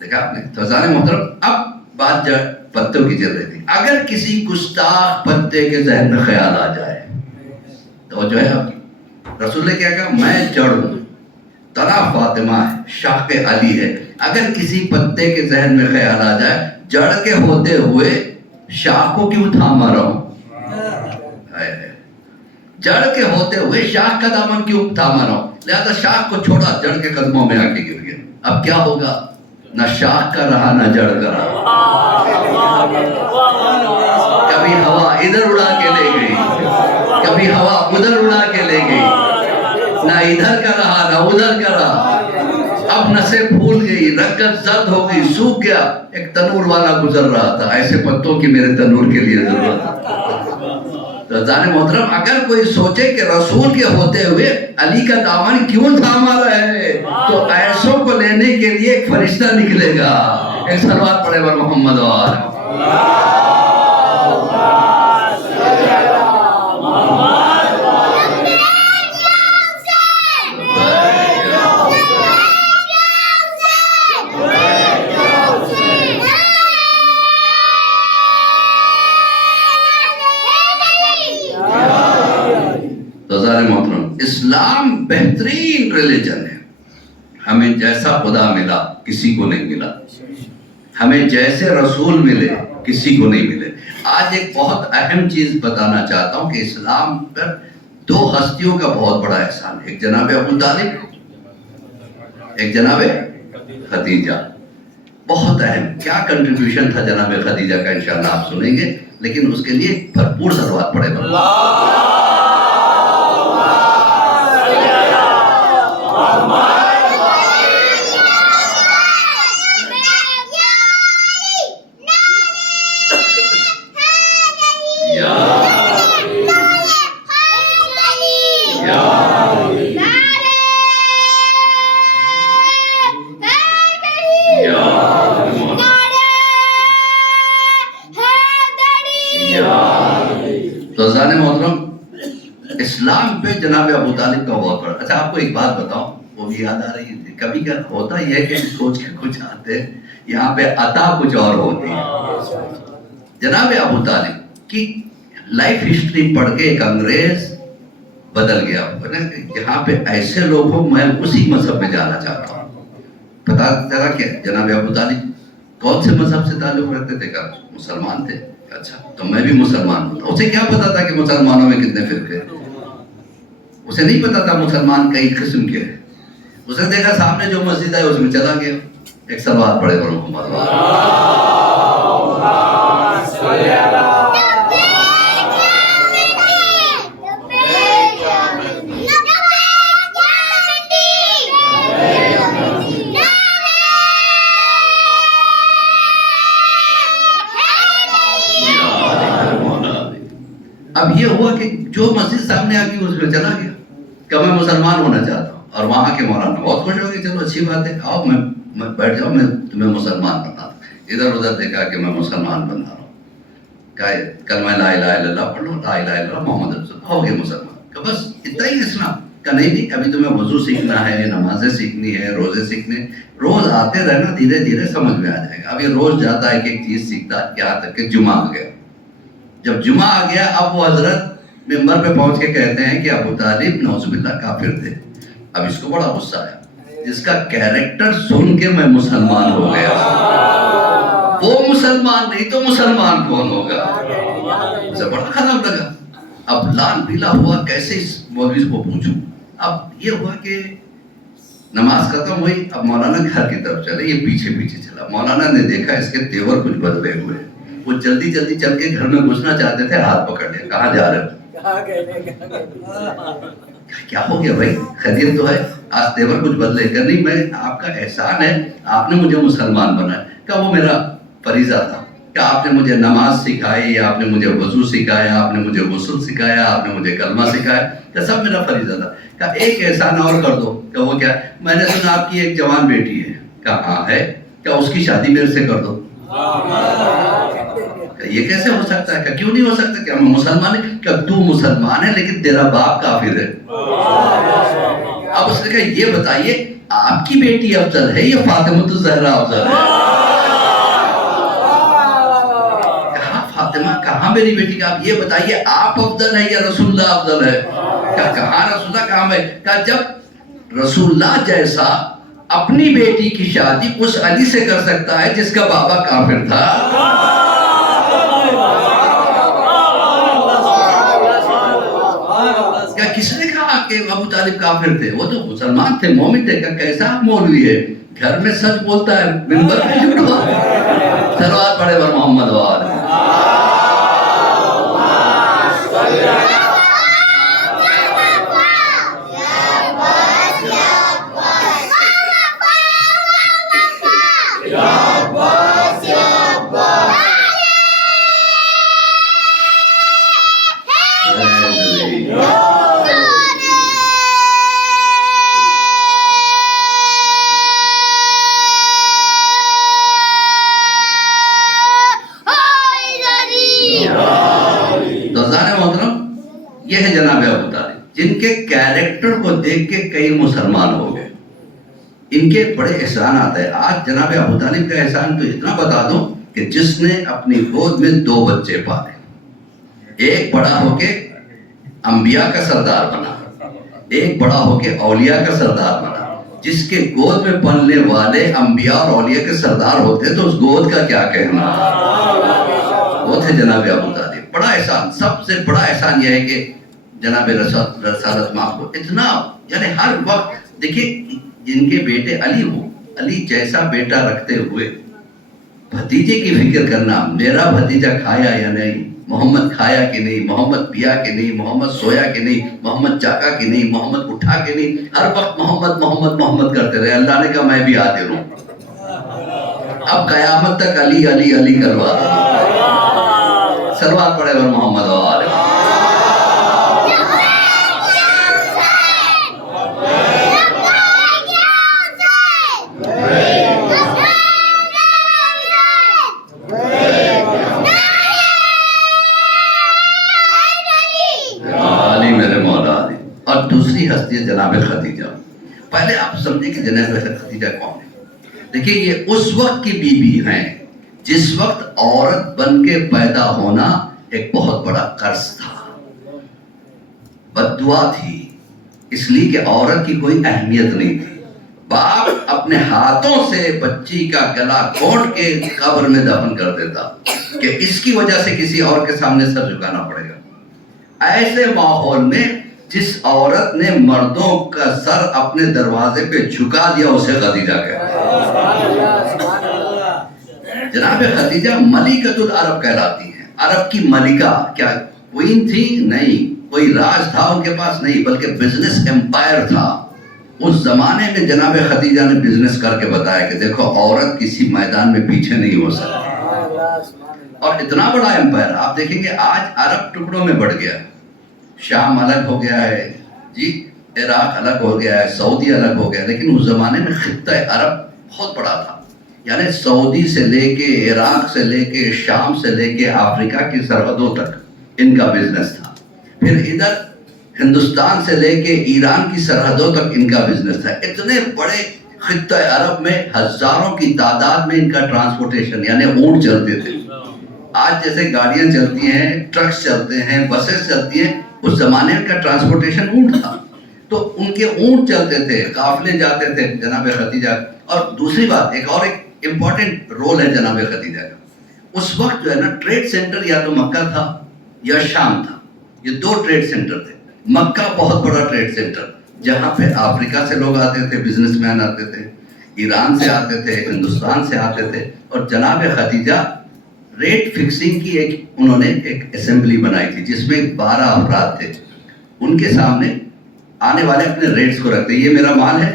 دیکھا آپ نے. تو خزانے محترم اب بات پتوں کی چل رہی تھی. اگر کسی گستاخ پتے کے ذہن میں خیال آ جائے تو جو ہے آپ کی, رسول نے کیا کہا؟ میں جڑ ہوں, تنا فاطمہ ہے، شاخ علی ہے. اگر کسی پتے کے ذہن میں خیال آ جائے جڑ کے ہوتے ہوئے شاخ کو کیوں تھاما رہا ہوں، جڑ کے ہوتے ہوئے شاخ کا دامن کیوں تھاما رہا ہوں، لہذا شاخ کو چھوڑا، جڑ کے قدموں میں آ کے گر گیا. اب کیا ہوگا؟ نہ شاخ کا رہا نہ جڑ کا رہا. کبھی ہوا ادھر اڑا کے لے گئی، کبھی ہوا ادھر اڑا کے لے گئی، نہ ادھر کا رہا نہ ادھر کا رہا. اب نسیں پھول گئی، رنگت زرد ہو گئی، سوکھ گیا. ایک تنور والا گزر رہا تھا، ایسے پتوں کی میرے تنور کے لیے ضرورت ہے. تو عزیزان محترم، اگر کوئی سوچے کہ رسول کے ہوتے ہوئے علی کا دامن کیوں تھاما رہے، تو ایسوں کو لینے کے لیے ایک فرشتہ نکلے گا. ایک صلوات پڑھے بر محمد محترم. اسلام بہترین ریلیجن ہے. ہمیں جیسا خدا ملا کسی کو نہیں ملا، ہمیں جیسے رسول ملے کسی کو نہیں ملے. آج ایک بہت اہم چیز بتانا چاہتا ہوں کہ اسلام پر دو ہستیوں کا بہت بڑا احسان ہے. ایک جناب ابو طالب، ایک جناب خدیجہ. بہت اہم کیا کنٹریبیوشن تھا جناب خدیجہ کا، انشاءاللہ آپ سنیں گے، لیکن اس کے لیے بھرپور صلوات پڑھے گا. تو عزیزان محترم، اسلام پہ جناب ابو طالب کا بہت بڑا. اچھا آپ کو ایک بات بتاؤں، وہ بھی یاد آ رہی تھی. کبھی کیا ہوتا یہ ہے کہ سوچ کے کچھ آتے، یہاں پہ عطا کچھ اور ہوتی ہے. جناب ابو طالب کی لائف ہسٹری پڑھ کے ایک انگریز بدل گیا. یہاں پہ ایسے لوگ ہوں، میں اسی مذہب میں جانا چاہتا ہوں. پتا چلا کہ جناب ابو طالب کون سے مذہب سے تعلق رکھتے تھے؟ کہ مسلمان تھے. اچھا تو میں بھی مسلمان ہوں. اسے کیا پتا تھا کہ مسلمانوں میں کتنے فرقے ہیں؟ اسے نہیں پتا تھا مسلمان کئی قسم کے ہیں. اسے دیکھا سامنے جو مسجد ہے اس میں چلا گیا. ایک صلوات پڑھے گا محمد. اب یہ ہوا کہ جو مسجد سامنے آ گئی اس میں چلا گیا کہ میں مسلمان ہونا چاہتا ہوں. اور وہاں کے مولانا بہت خوش ہو گئے، چلو اچھی بات ہے، آؤ میں بیٹھ جاؤ، میں تمہیں مسلمان بنا دوں. ادھر ادھر دیکھا کہ میں مسلمان بنا رہا ہوں. کہا کلمہ لا الہ الا اللہ پڑھ لو، لا الہ الا اللہ محمد رسول اللہ، ہو گئے مسلمان. کہ بس اتنا ہی اسلام کا؟ نہیں، ابھی تمہیں وضو سیکھنا ہے، نمازیں سیکھنی ہے، روزے سیکھنے. روز آتے رہنا، دھیرے دھیرے سمجھ میں آ جائے گا. اب یہ روز جاتا ہے کہ ایک چیز سیکھتا ہے، یہاں تک کہ جمعہ آ گیا. جب جمعہ آ گیا، اب وہ حضرت ممبر پہ پہنچ کے کہتے ہیں کہ ابو طالب نعوذ باللہ کافر تھے. اب اس کو بڑا غصہ آیا. جس کا کیریکٹر سن کے میں مسلمان ہو گیا، وہ مسلمان نہیں تو مسلمان کون ہوگا؟ اسے بڑا خراب لگا. اب لال پیلا ہوا، کیسے اس مولوی کو پوچھوں. اب یہ ہوا کہ نماز ختم ہوئی. اب مولانا گھر کی طرف چلے، یہ پیچھے پیچھے چلا. مولانا نے دیکھا اس کے تیور کچھ بدلے ہوئے. وہ جلدی جلدی چل کے گھر میں گھسنا چاہتے تھے، ہاتھ پکڑ لیا. کہاں جا رہے ہو؟ کیا ہو گیا بھائی، خیریت تو ہے؟ آج تیور کچھ بدلے. کہ نہیں، میں آپ کا احسان ہے، آپ نے مجھے مسلمان بنایا. کہ وہ میرا فریضہ تھا کہ آپ نے مجھے نماز سکھائی، آپ نے مجھے وضو سکھایا، آپ نے مجھے غسل سکھایا، آپ نے مجھے کلمہ سکھایا. کہ سب میرا فریضہ تھا. کہ ایک احسان اور کر دو. کہ وہ کیا؟ میں نے سنا آپ کی ایک جوان بیٹی ہے. کہ ہاں ہے. کیا اس کی شادی میرے سے کر دو. یہ کیسے ہو سکتا ہے؟ کہ کیوں نہیں ہو سکتا؟ کہ میں مسلمان ہے. کہ تو مسلمان ہے لیکن تیرا باپ کافر ہے. اب اس نے کہا یہ بتائیے آپ کی بیٹی افضل ہے یا فاطمہ الزہرا افضل ہے؟ کہاں فاطمہ، کہاں میری بیٹی؟ کا آپ یہ بتائیے آپ افضل ہے یا رسول اللہ افضل ہے؟ کہاں رسول اللہ، کہاں میں؟ کہا جب رسول اللہ جیسا اپنی بیٹی کی شادی اس علی سے کر سکتا ہے جس کا بابا کافر تھا؟ کیا کس نے کہا کہ ابو طالب کافر تھے؟ وہ تو مسلمان تھے، مومن تھے۔ کیا کیسا مولوی ہے، گھر میں سچ بولتا ہے، منبر پہ جھوٹ بولتا ہے۔ صلوات پڑھے بر محمد و آل یہ ہے جناب ابو طالب، جن کے کیریکٹر کو دیکھ کے کئی مسلمان ہو گئے۔ ان کے بڑے احسانات ہیں۔ آج جناب ابو طالب کا احسان تو اتنا بتا دوں کہ جس نے اپنی گود میں 2 بچے پالے، ایک بڑا ہو کے انبیاء کا سردار بنا، ایک بڑا ہو کے اولیاء کا سردار بنا۔ جس کے گود میں پلنے والے انبیاء اور اولیاء کے سردار ہوتے تو اس گود کا کیا کہنا۔ وہ تھے جناب ابو طالب۔ بڑا احسان، سب سے بڑا احسان یہ ہے کہ جناب رسالت ماں کو اتنا، یعنی ہر وقت دیکھیے جن کے بیٹے علی ہوں، علی جیسا بیٹا رکھتے ہوئے بھتیجے کی فکر کرنا، میرا بھتیجا کھایا یا نہیں، محمد کھایا کہ نہیں، محمد پیا کہ نہیں، محمد سویا کہ نہیں، محمد جاگا کہ نہیں، محمد اٹھا کہ نہیں، ہر وقت محمد محمد محمد کرتے رہے۔ اللہ نے کہا میں بھی حاضر ہوں، اب قیامت تک علی علی علی کروا دو۔ صلوات پڑھے بر محمد و آل محمد۔ اور دوسری ہستی ہے جناب خدیجہ۔ پہلے آپ سمجھیں کہ جناب خدیجہ کون ہے۔ دیکھیے یہ اس وقت کی بیوی ہیں جس وقت عورت بن کے پیدا ہونا ایک بہت بڑا قرض تھا، بد دعا تھی، اس لیے کہ عورت کی کوئی اہمیت نہیں تھی۔ باپ اپنے ہاتھوں سے بچی کا گلا گھونٹ کے قبر میں دفن کر دیتا کہ اس کی وجہ سے کسی اور کے سامنے سر جھکانا پڑے گا۔ ایسے ماحول میں جس عورت نے مردوں کا سر اپنے دروازے پہ جھکا دیا اسے خدیجہ کہتے ہیں۔ جناب خدیجہ ملکۃ العرب کہلاتی ہیں، عرب کی ملکہ۔ کیا کوئین تھی؟ نہیں، کوئی راج تھا ان کے پاس؟ نہیں، بلکہ بزنس امپائر تھا۔ اس زمانے میں جناب خدیجہ نے بزنس کر کے بتایا کہ دیکھو عورت کسی میدان میں پیچھے نہیں ہو سکتی۔ اور اتنا بڑا امپائر آپ دیکھیں گے آج عرب ٹکڑوں میں بڑھ گیا، شام الگ ہو گیا ہے جی، عراق الگ ہو گیا ہے، سعودی الگ ہو گیا، لیکن اس زمانے میں خطہ عرب بہت بڑا تھا۔ یعنی سعودی سے لے کے عراق سے لے کے شام سے لے کے افریقہ کی سرحدوں تک ان کا بزنس تھا۔ پھر ادھر ہندوستان سے لے کے ایران کی سرحدوں تک ان کا بزنس تھا۔ اتنے بڑے خطہ عرب میں ہزاروں کی تعداد میں ان کا ٹرانسپورٹیشن، یعنی اونٹ چلتے تھے۔ آج جیسے گاڑیاں چلتی ہیں، ٹرکس چلتے ہیں، بسیں چلتی ہیں، اس زمانے کا ٹرانسپورٹیشن اونٹ تھا، تو ان کے اونٹ چلتے تھے، قافلے جاتے تھے جناب خدیجہ۔ اور دوسری بات، ایک اور ایک امپورٹنٹ رول ہے جناب خدیجہ کا۔ اس وقت جو ہے نا ٹریڈ سینٹر یا تو مکہ تھا یا شام تھا، یہ 2 ٹریڈ سینٹر تھے۔ مکہ بہت بڑا ٹریڈ سینٹر جہاں پہ افریقہ سے لوگ آتے تھے، بزنس مین آتے تھے، ایران سے آتے تھے، ہندوستان سے آتے تھے۔ اور جناب خدیجہ ریٹ فکسنگ کی انہوں نے ایک اسمبلی بنائی تھی جس میں 12 افراد تھے، ان کے سامنے آنے والے اپنے ریٹس کو رکھتے، یہ میرا مال ہے،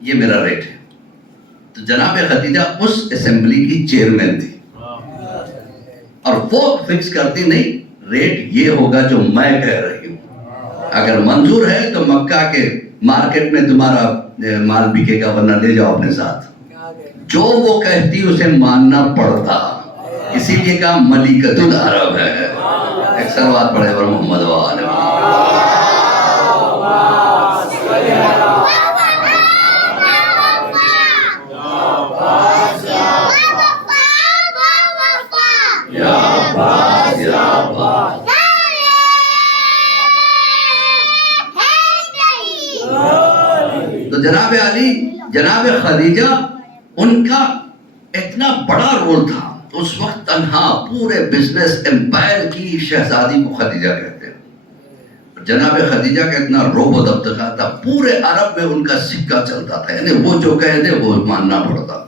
یہ میرا ریٹ ہے۔ تو جناب خدیجہ اس اسمبلی کی چیئرمین تھی اور وہ فکس کرتی، نہیں ریٹ یہ ہوگا جو میں کہہ رہی ہوں، اگر منظور ہے تو مکہ کے مارکیٹ میں تمہارا مال بکے گا، ورنہ لے جاؤ اپنے ساتھ۔ جو وہ کہتی اسے ماننا پڑتا، اسی لیے کہا ملکۃ العرب ہے۔ ایک صلوات پڑھے بر محمد و آل محمد۔ تو خدیجہ ان کا اتنا بڑا رول تھا، اس وقت تنہا پورے بزنس امپائر کی شہزادی کو خدیجہ کہتے ہیں۔ جناب خدیجہ کا اتنا روب و دبدبہ تھا، پورے عرب میں ان کا سکہ چلتا تھا، یعنی وہ جو کہہ دے وہ ماننا پڑتا۔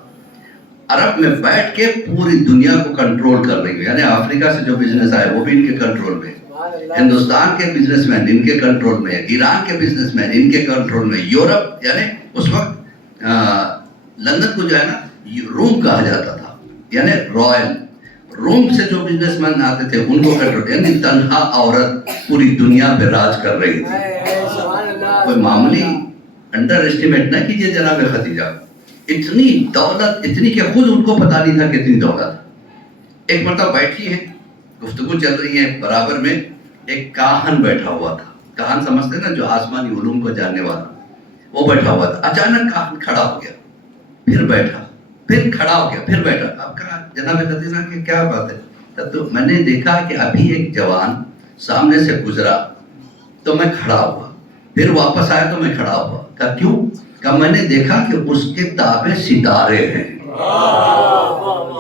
عرب میں بیٹھ کے پوری دنیا کو کنٹرول کر رہی ہے، یعنی افریقہ سے جو بزنس آئے وہ بھی ان کے کنٹرول میں، ہندوستان کے بزنس مین ان کے کنٹرول میں، ایران کے بزنس مین ان کے کنٹرول میں، یورپ یعنی اس وقت لندن کو جو ہے نا روم کہا جاتا تھا، یعنی رائل روم سے جو بزنس مین آتے تھے ان کو کنٹرول، یعنی تنہا عورت پوری دنیا پہ راج کر رہی تھی۔ کوئی معمولی انڈر اسٹیمیٹ نہ کیجیے جناب خدیجہ، اتنی دولت، اتنی کہ خود ان کو پتا نہیں تھا کتنی دولت۔ ایک مرتبہ بیٹھی ہے، گفتگو چل رہی ہے، برابر میں ایک کاہن بیٹھا ہوا تھا، کاہن سمجھتے نا جو آسمانی علوم کو جاننے والا، وہ بیٹھا ہوا تھا۔ اچانک کاہن کھڑا ہو گیا، پھر بیٹھا، پھر کھڑا ہو گیا، پھر بیٹھا۔ اب کہا جناب خدیجہ کہ کیا بات ہے؟ تو میں نے دیکھا کہ ابھی ایک جوان سامنے سے گزرا تو میں کھڑا ہوا، پھر واپس آیا تو میں کھڑا ہوا۔ کہا کیوں؟ کہا میں نے دیکھا کہ اس کے تابع ستارے ہیں،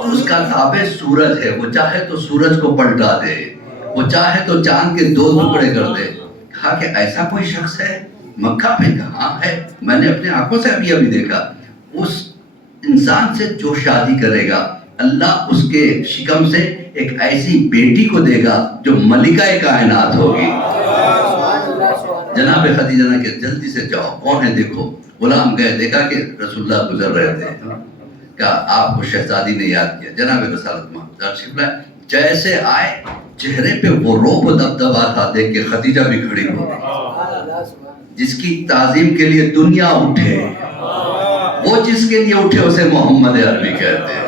اس کا تابع سورج ہے، وہ چاہے تو سورج کو پلٹا دے، وہ چاہے تو چاند کے 2 ٹکڑے کر دے۔ کہا کہ ایسا کوئی شخص ہے مکہ میں؟ کہاں ہے، میں نے اپنے آنکھوں سے ابھی دیکھا۔ اس انسان سے جو شادی کرے گا اللہ اس کے شکم سے ایک ایسی بیٹی کو دے گا جو ملکہ کائنات ہوگی۔ جناب خدیجہ نے کہ جلدی سے جاؤ، کون ہے دیکھو۔ غلام گئے، دیکھا کہ رسول اللہ گزر رہے تھے۔ کہا آپ کو شہزادی نے یاد کیا، جناب رسالت تشریف لائے، جیسے آئے چہرے پہ وہ روب و دبدبا تھا، دیکھ کے خدیجہ بھی کھڑی ہو گئی۔ جس کی تعظیم کے لیے دنیا اٹھے، وہ جس کے لیے اٹھے اسے محمد عربی کہتے ہیں۔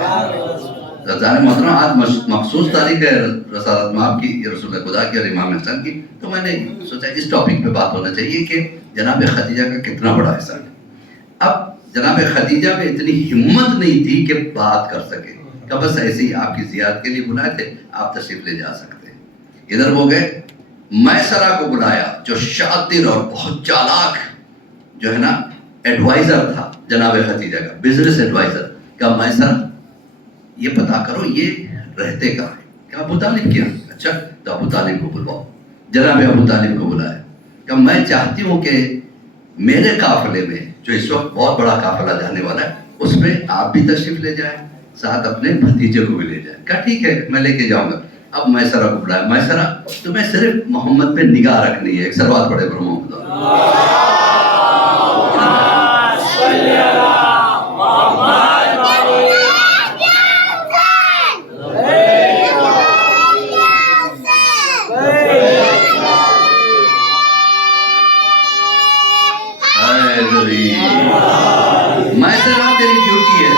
رضان محترم آج مخصوص تاریخ ہے رسالت مآب کی، رسول خدا کی اور امام حسن کی، تو میں نے سوچا اس ٹاپک پہ بات ہونا چاہیے کہ جناب خدیجہ کا کتنا بڑا حصہ ہے۔ اب جناب خدیجہ میں اتنی ہمت نہیں تھی کہ بات کر سکے، کہ بس ایسے ہی آپ کی زیارت کے لیے بلائے تھے، آپ تشریف لے جا سکتے ہیں۔ ادھر وہ گئے، میسرہ کو بلایا جو شاطر اور بہت چالاک جو ہے نا ایڈوائزر تھا جناب خدیجہ کا، بزنس ایڈوائزر۔ کہا میسرہ یہ پتا کرو یہ رہتے کہاں ہیں؟ کہ ابو طالب کیا؟ اچھا تو ابو طالب کو بلواؤ۔ جناب ابو طالب کو بلایا۔ کہ میں چاہتی ہوں کہ میرے قافلے میں جو اس وقت بہت بڑا قافلہ جانے والا ہے اس میں آپ بھی تشریف لے جائیں، ساتھ اپنے بھتیجے کو بھی لے جائیں۔ کہا ٹھیک ہے میں لے کے جاؤں گا۔ اب میسرہ کو بلایا، میسرہ تمہیں صرف محمد پہ نگاہ رکھنی ہے، ایک سلوات پڑھے پر محمد میسرہ تیری ڈیوٹی ہے،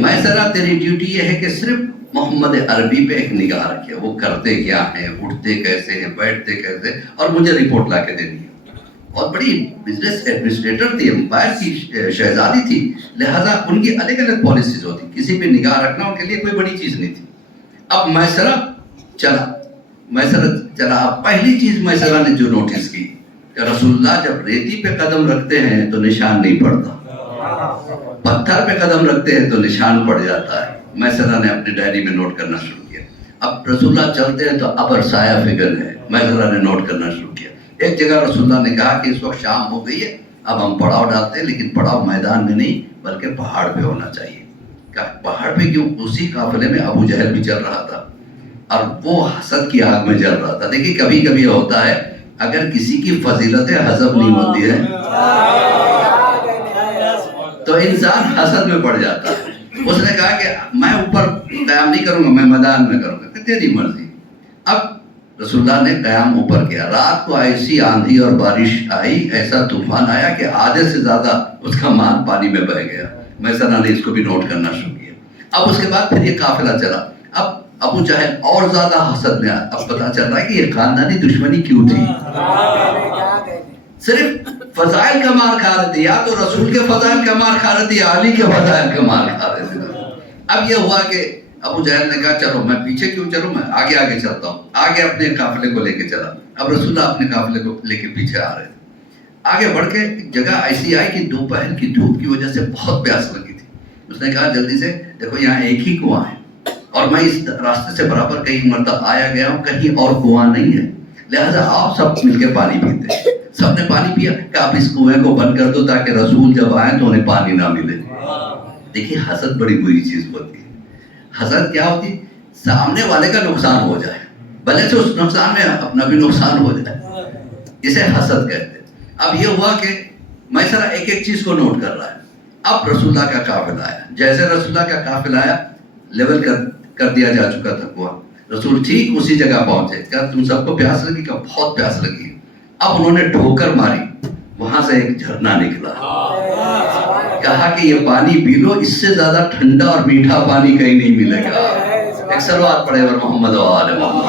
میسرہ تیری ڈیوٹی یہ ہے کہ صرف محمد عربی پہ ایک نگاہ رکھے، وہ کرتے کیا ہیں، اٹھتے کیسے ہیں، بیٹھتے کیسے، اور مجھے رپورٹ لا کے دینی ہے۔ بہت بڑی بزنس ایڈمنسٹریٹر تھی، امپائر کی شہزادی تھی، لہٰذا ان کی الگ الگ پالیسیز ہوتی، کسی پہ نگاہ رکھنا ان کے لیے کوئی بڑی چیز نہیں تھی۔ اب میسرہ چلا، میسرہ چلا۔ اب پہلی چیز میسرہ نے جو نوٹس کی کہ رسول اللہ جب ریتی پہ قدم رکھتے ہیں تو نشان نہیں پڑتا، پتھر پہ قدم رکھتے ہیں تو نشان پڑ جاتا ہے۔ میسرہ نے اپنی ڈائری میں نوٹ کرنا شروع کیا۔ اب رسول اللہ چلتے ہیں تو ابر سایہ فگر ہے، میسرہ نے نوٹ کرنا شروع کیا۔ ایک جگہ رسول اللہ نے کہا کہ اس وقت شام ہو گئی ہے، اب ہم پڑاؤ ڈالتے ہیں، لیکن پڑاؤ میدان میں نہیں بلکہ پہاڑ پہ ہونا چاہیے۔ پہاڑ پہ کیوں؟ اسی قافلے میں ابو جہل بھی چل رہا تھا اور وہ حسد کی آگ میں جل رہا تھا۔ دیکھیے کبھی کبھی ہوتا ہے اگر کسی کی فضیلتیں ہضم نہیں ہوتی ہے تو انسان حسد میں پڑ جاتا ہے۔ اس نے کہا کہ میں اوپر قیام نہیں کروں گا، میں میدان میں کروں گا۔ کہ تیری مرضی۔ اب رسول اللہ نے قیام اوپر کیا۔ رات کو ایسی آندھی اور بارش آئی، ایسا طوفان آیا کہ آدھے سے زیادہ اس کا مال پانی میں بہہ گیا۔ میسرہ نے اس کو بھی نوٹ کرنا شروع کیا۔ اب اس کے بعد پھر یہ قافلہ چلا۔ اب ابو جہل اور زیادہ حسد میں آیا۔ اب پتہ چل رہا ہے کہ یہ خاندانی دشمنی کیوں تھی؟ صرف فضائل کا مار کھا رہے تھے، یا تو رسول کے فضائل کا مار کھا رہے تھے یا علی کے فضائل کا مار کھا رہے تھے۔ اب یہ ہوا کہ ابو جہل نے کہا چلو میں پیچھے کیوں چلوں، میں آگے آگے چلتا ہوں۔ آگے اپنے قافلے کو لے کے چلا۔ اب رسول اللہ اپنے قافلے کو لے کے پیچھے آ رہے تھے۔ آگے بڑھ کے ایک جگہ ایسی آئی کہ دوپہر کی دھوپ کی وجہ سے بہت پیاس لگی تھی. اس نے کہا جلدی سے دیکھو یہاں ایک ہی کنواں ہے اور میں اس راستے سے برابر کئی مرتبہ آیا گیا ہوں, کہیں اور کنواں نہیں ہے, لہٰذا آپ سب مل کے پانی پیتے ہیں. سب نے پانی پیا کہ آپ اس کنویں کو بند کر دو تاکہ رسول جب آئیں تو انہیں پانی نہ ملے. دیکھیے حسد بڑی بری چیز ہوتی ہے. حسد کیا ہوتی ہے؟ سامنے والے کا نقصان ہو جائے, بھلے سے اس نقصان میں اپنا بھی نقصان ہو جائے, اسے حسد کہتے ہیں. اب یہ ہوا کہ میسرہ ایک ایک چیز کو نوٹ کر رہا ہے. اب رسول اللہ کا قافلہ آیا. جیسے رسول اللہ کا قافلہ آیا لیول کر دیا جا چکا تھا کنواں. رسول ٹھیک اسی جگہ پہنچے. کیا تم سب کو پیاس لگی؟ کہ بہت پیاس لگی. اب انہوں نے ٹھوکر ماری, وہاں سے ایک جھرنا نکلا. کہا کہ یہ پانی پی لو, اس سے زیادہ ٹھنڈا اور میٹھا پانی کہیں نہیں ملے گا. ایک صلوات پڑھے ور محمد و آل محمد.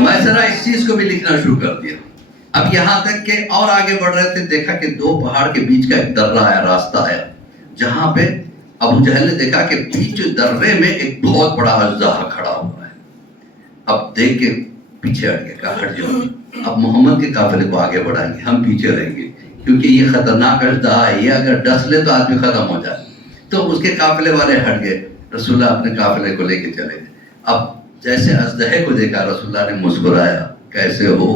میں ذرا اس چیز کو بھی لکھنا شروع کر دیا. اب یہاں تک کہ اور آگے بڑھ رہے تھے, دیکھا کہ دو پہاڑ کے بیچ کا ایک درہ آیا, راستہ آیا, جہاں پہ ابو جہل نے دیکھا کہ بیچ درے میں ایک بہت بڑا اژدہا کھڑا ہوا ہے. اب دیکھ کے پیچھے ہٹ گیا, کہا ہٹ جاؤ, اب محمد کے قافلے کو آگے بڑھائیں گے, ہم پیچھے رہیں گے, کیونکہ یہ خطرناک اژدہا ہے, یہ اگر ڈس لے تو آدمی ختم ہو جائے. تو اس کے قافلے والے ہٹ گئے, رسول اللہ اپنے قافلے کو لے کے چلے گئے. اب جیسے اژدہے کو دیکھا رسول اللہ نے مسکرایا, کیسے ہو؟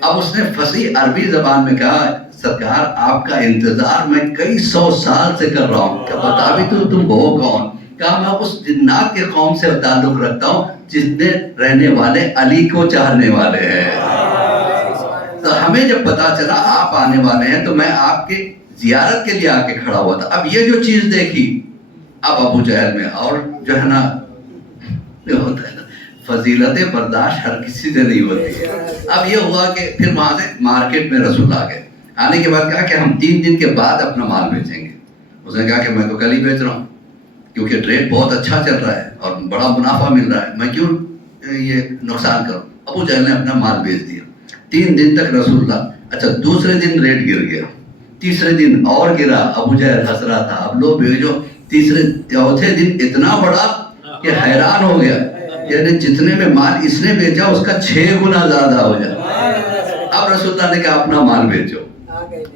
اب اس نے فصیح عربی زبان میں کہا, سرکار آپ کا انتظار میں کئی 100 سال سے کر رہا ہوں, کہ بتا بھی تو تم ہو کون؟ کہا میں اس جنات کے قوم سے تعلق رکھتا ہوں جس میں رہنے والے علی کو چاہنے والے ہیں. تو ہمیں جب پتا چلا آپ آنے والے ہیں تو میں آپ کے زیارت کے لیے آ کے کھڑا ہوا تھا. اب یہ جو چیز دیکھی, اب ابو جہل میں اور جو ہے نا ہوتا ہے نا, فضیلت برداشت ہر کسی سے نہیں ہوتی. اب یہ ہوا کہ پھر وہاں سے مارکیٹ میں رسول آ گئے. آنے کے بعد کہا کہ ہم 3 دن کے بعد اپنا مال بیچیں گے. اس نے کہا کہ میں تو کل ہی بیچ رہا ہوں, کیونکہ ٹریڈ بہت اچھا چل رہا ہے اور بڑا منافع مل رہا ہے, میں کیوں یہ نقصان کروں. ابو جہل نے اپنا مال بیچ دیا. 3 دن تک رسول اللہ, اچھا دوسرے دن ریٹ گر گیا, تیسرے دن اور گرا, ابو جہل ہنس رہا تھا, اب لو بیچو. تیسرے چوتھے دن اتنا بڑا کہ حیران ہو گیا, یعنی جتنے میں مال اس نے بیچا اس کا 6 گنا زیادہ ہو جائے. اب رسول اللہ نے کہا اپنا مال بیچو.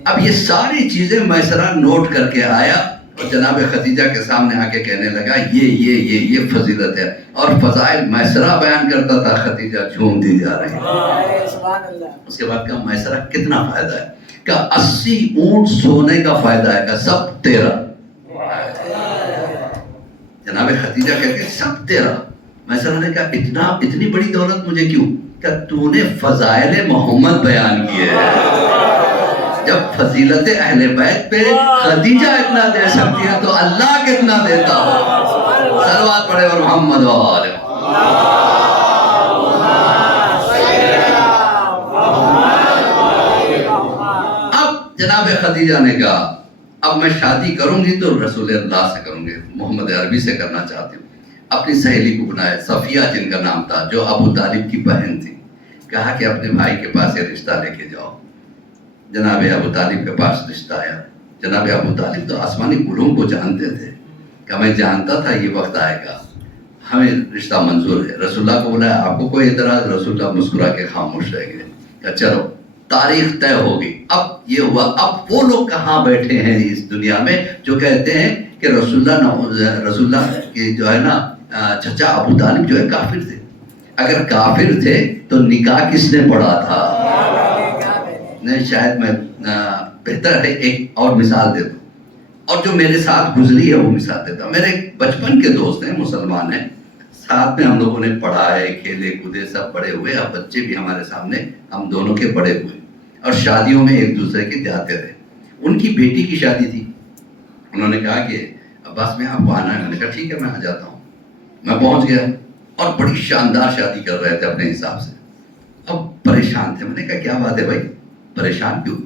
اب یہ ساری چیزیں میسرہ نوٹ کر کے آیا اور جناب خدیجہ کے سامنے آ کے کہنے لگا یہ فضیلت ہے. اور فضائل میسرہ بیان کرتا تھا, خدیجہ جھومتی جا رہی ہے. اس کے بعد کہا میسرہ کتنا فائدہ ہے؟ کہا 80 اونٹ سونے کا فائدہ ہے. کہا سب تیرا. جناب خدیجہ کہتے ہیں سب تیرا. میسرہ نے کہا اتنی بڑی دولت مجھے کیوں؟ کہ تو نے فضائل محمد بیان کیے ہیں. جب فضیلت اہل بیت پہ خدیجہ اتنا دے سکتی ہے تو اللہ کتنا دیتا ہو. صلوات پڑھے اور محمد و آل. اب جناب خدیجہ نے کہا اب میں شادی کروں گی تو رسول اللہ سے کروں گی, محمد عربی سے کرنا چاہتی ہوں. اپنی سہیلی کو بنایا, صفیہ جن کا نام تھا, جو ابو طالب کی بہن تھی. کہا کہ اپنے بھائی کے پاس یہ رشتہ لے کے جاؤ. جناب ابو طالب کے پاس رشتہ آیا. جناب ابو طالب تو آسمانی علوم کو جانتے تھے, کہ میں جانتا تھا یہ وقت آئے گا, ہمیں رشتہ منظور ہے. رسول اللہ کو بولا آپ کو کوئی اعتراض؟ رسول اللہ مسکرا کے خاموش رہ گئے. کہ چلو تاریخ طے ہوگی. اب یہ ہوا, اب وہ لوگ کہاں بیٹھے ہیں اس دنیا میں جو کہتے ہیں کہ رسول اللہ کی جو ہے نا چچا ابو طالب جو ہے کافر تھے. اگر کافر تھے تو نکاح کس نے پڑھا تھا؟ نہیں, شاید میں بہتر ہے ایک اور مثال دے دوں, اور جو میرے ساتھ گزری ہے وہ مثال دیتا ہوں. میرے بچپن کے دوست ہیں, مسلمان ہیں, ساتھ میں ہم لوگوں نے پڑھا ہے, کھیلے کودے, سب بڑے ہوئے. اب بچے بھی ہمارے سامنے, ہم دونوں کے بڑے ہوئے, اور شادیوں میں ایک دوسرے کے جاتے رہے. ان کی بیٹی کی شادی تھی. انہوں نے کہا کہ عباس میں آپ کو آنا ہے. میں نے کہا ٹھیک ہے میں آ جاتا ہوں. میں پہنچ گیا اور بڑی شاندار شادی کر رہے تھے اپنے حساب سے. اب پریشان تھے. میں نے کہا کیا بات ہے بھائی, پریشان کیوں؟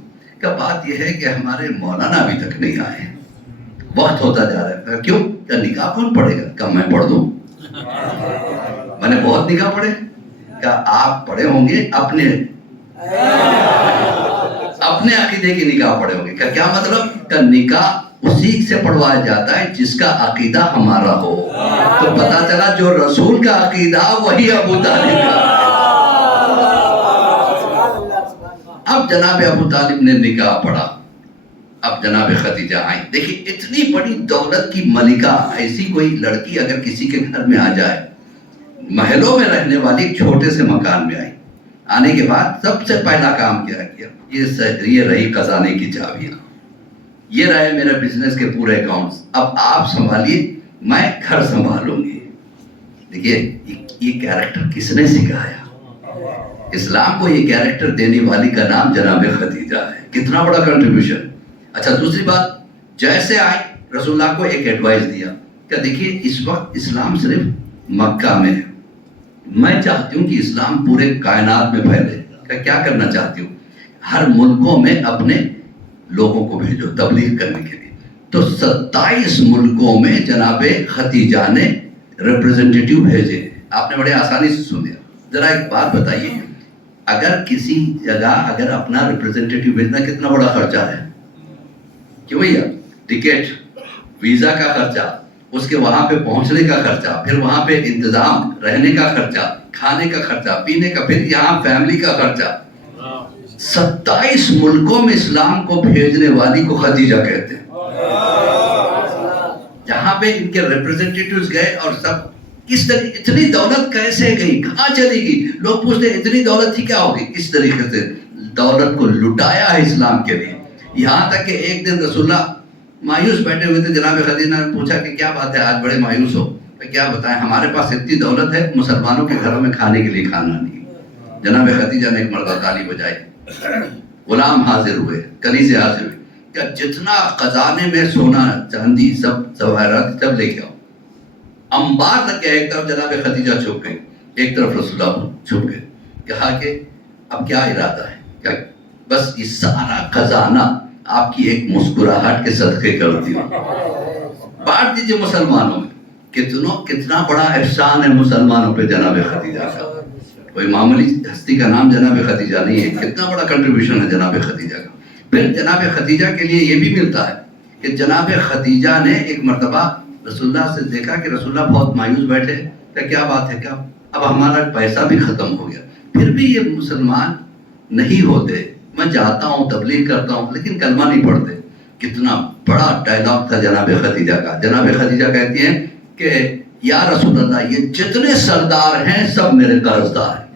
کہ بات یہ ہے کہ ہمارے مولانا ابھی تک نہیں آئے, وقت ہوتا جا رہا ہے. کیوں؟ کہ نکاح کون پڑھے گا؟ کہ میں پڑھ دوں. میں نے بہت نکاح پڑھے. کہ آپ پڑھے ہوں گے اپنے عقیدے کی نکاح پڑھے ہوں گے. کہ کیا مطلب؟ کہ نکاح اسی سے پڑھوایا جاتا ہے جس کا عقیدہ ہمارا ہو. تو پتا چلا جو رسول کا عقیدہ وہی ابو طالب کا. اب جناب ابو طالب نے نکاح پڑھا. اب جناب خدیجہ آئیں. دیکھیں اتنی بڑی دولت کی ملکہ، ایسی کوئی لڑکی اگر کسی کے گھر میں آ جائے، محلوں میں رہنے والی ایک چھوٹے سے مکان میں آئی. آنے کے بعد سب سے پہلا کام کیا کیا، یہ رہی خزانے کی چابیاں، یہ رہے میرے بزنس کے پورے اکاؤنٹس، اب آپ سنبھالیے، میں گھر سنبھالوں گی. دیکھیے یہ کیریکٹر کس نے سکھایا؟ اسلام کو یہ کیریکٹر دینے والی کا نام جناب خدیجہ ہے. کتنا بڑا کنٹریبیوشن. اچھا دوسری بات، جیسے آئے رسول اللہ کو ایک ایڈوائز دیا کہ دیکھیے اس وقت اسلام صرف مکہ میں ہے، میں چاہتی ہوں کہ اسلام پورے کائنات میں پھیلے. کیا کرنا چاہتی ہوں؟ ہر ملکوں میں اپنے لوگوں کو بھیجو تبلیغ کرنے کے لیے. تو 27 ملکوں میں جناب خدیجہ نے ریپرزنٹیٹیو بھیجے. آپ نے بڑے آسانی سے سن لیا. ذرا ایک بات بتائیے، اگر کسی جگہ اگر اپنا ریپرزنٹیٹیو بھیجنا کتنا بڑا خرچہ ہے؟ کیوں بھیا؟ ٹکٹ، ویزا کا خرچہ، اس کے وہاں پہ پہنچنے کا خرچہ، پھر وہاں پہ انتظام، رہنے کا خرچہ، کھانے کا خرچہ، پینے کا، پھر یہاں فیملی کا خرچہ. 27 ملکوں میں اسلام کو بھیجنے والی کو خدیجہ کہتے ہیں. جہاں پہ ان کے ریپرزنٹیٹیوز گئے اور سب کس طریقے، اتنی دولت کیسے گئی، کہاں چلی گئی؟ لوگ پوچھتے ہیں اتنی دولت تھی کیا ہوگی؟ کس طریقے سے دولت کو لٹایا ہے اسلام کے لیے. یہاں تک کہ ایک دن رسول اللہ مایوس بیٹھے ہوئے تھے. جناب خدیجہ نے پوچھا کہ کیا بات ہے آج بڑے مایوس ہو؟ کیا بتائیں، ہمارے پاس اتنی دولت ہے، مسلمانوں کے گھروں میں کھانے کے لیے کھانا نہیں. جناب خدیجہ نے ایک مرتبہ تالی بجائی، غلام حاضر ہوئے، کنیزے حاضر ہوئے کہ جتنا خزانے میں سونا چاندی سب جواہرات سب لے کے آؤ. انبار لگ گیا. ایک طرف جناب خدیجہ چھپ گئی، ایک طرف رسول اللہ چھپ گئے. کہا کہ اب کیا ارادہ ہے؟ کیا بس یہ سارا خزانہ آپ کی ایک مسکراہٹ کے صدقے کرتی ہوں، بانٹ دیجئے مسلمانوں میں. کتنا بڑا احسان ہے مسلمانوں پہ جناب خدیجہ کا. کوئی معمولی ہستی کا نام جناب خدیجہ نہیں ہے. کتنا بڑا کنٹریبیوشن ہے جناب خدیجہ کا. پھر جناب خدیجہ کے لیے یہ بھی ملتا ہے کہ جناب خدیجہ نے ایک مرتبہ رسول اللہ سے دیکھا کہ رسول اللہ بہت مایوس بیٹھے، کہ کیا بات ہے، کیا اب ہمارا پیسہ بھی ختم ہو گیا، پھر بھی یہ مسلمان نہیں ہوتے، میں جاتا ہوں تبلیغ کرتا ہوں لیکن کلمہ نہیں پڑھتے. کتنا بڑا ڈائلاگ تھا جناب خدیجہ کا. جناب خدیجہ کہتی ہیں کہ یا رسول اللہ یہ جتنے سردار ہیں سب میرے قرض دار ہیں.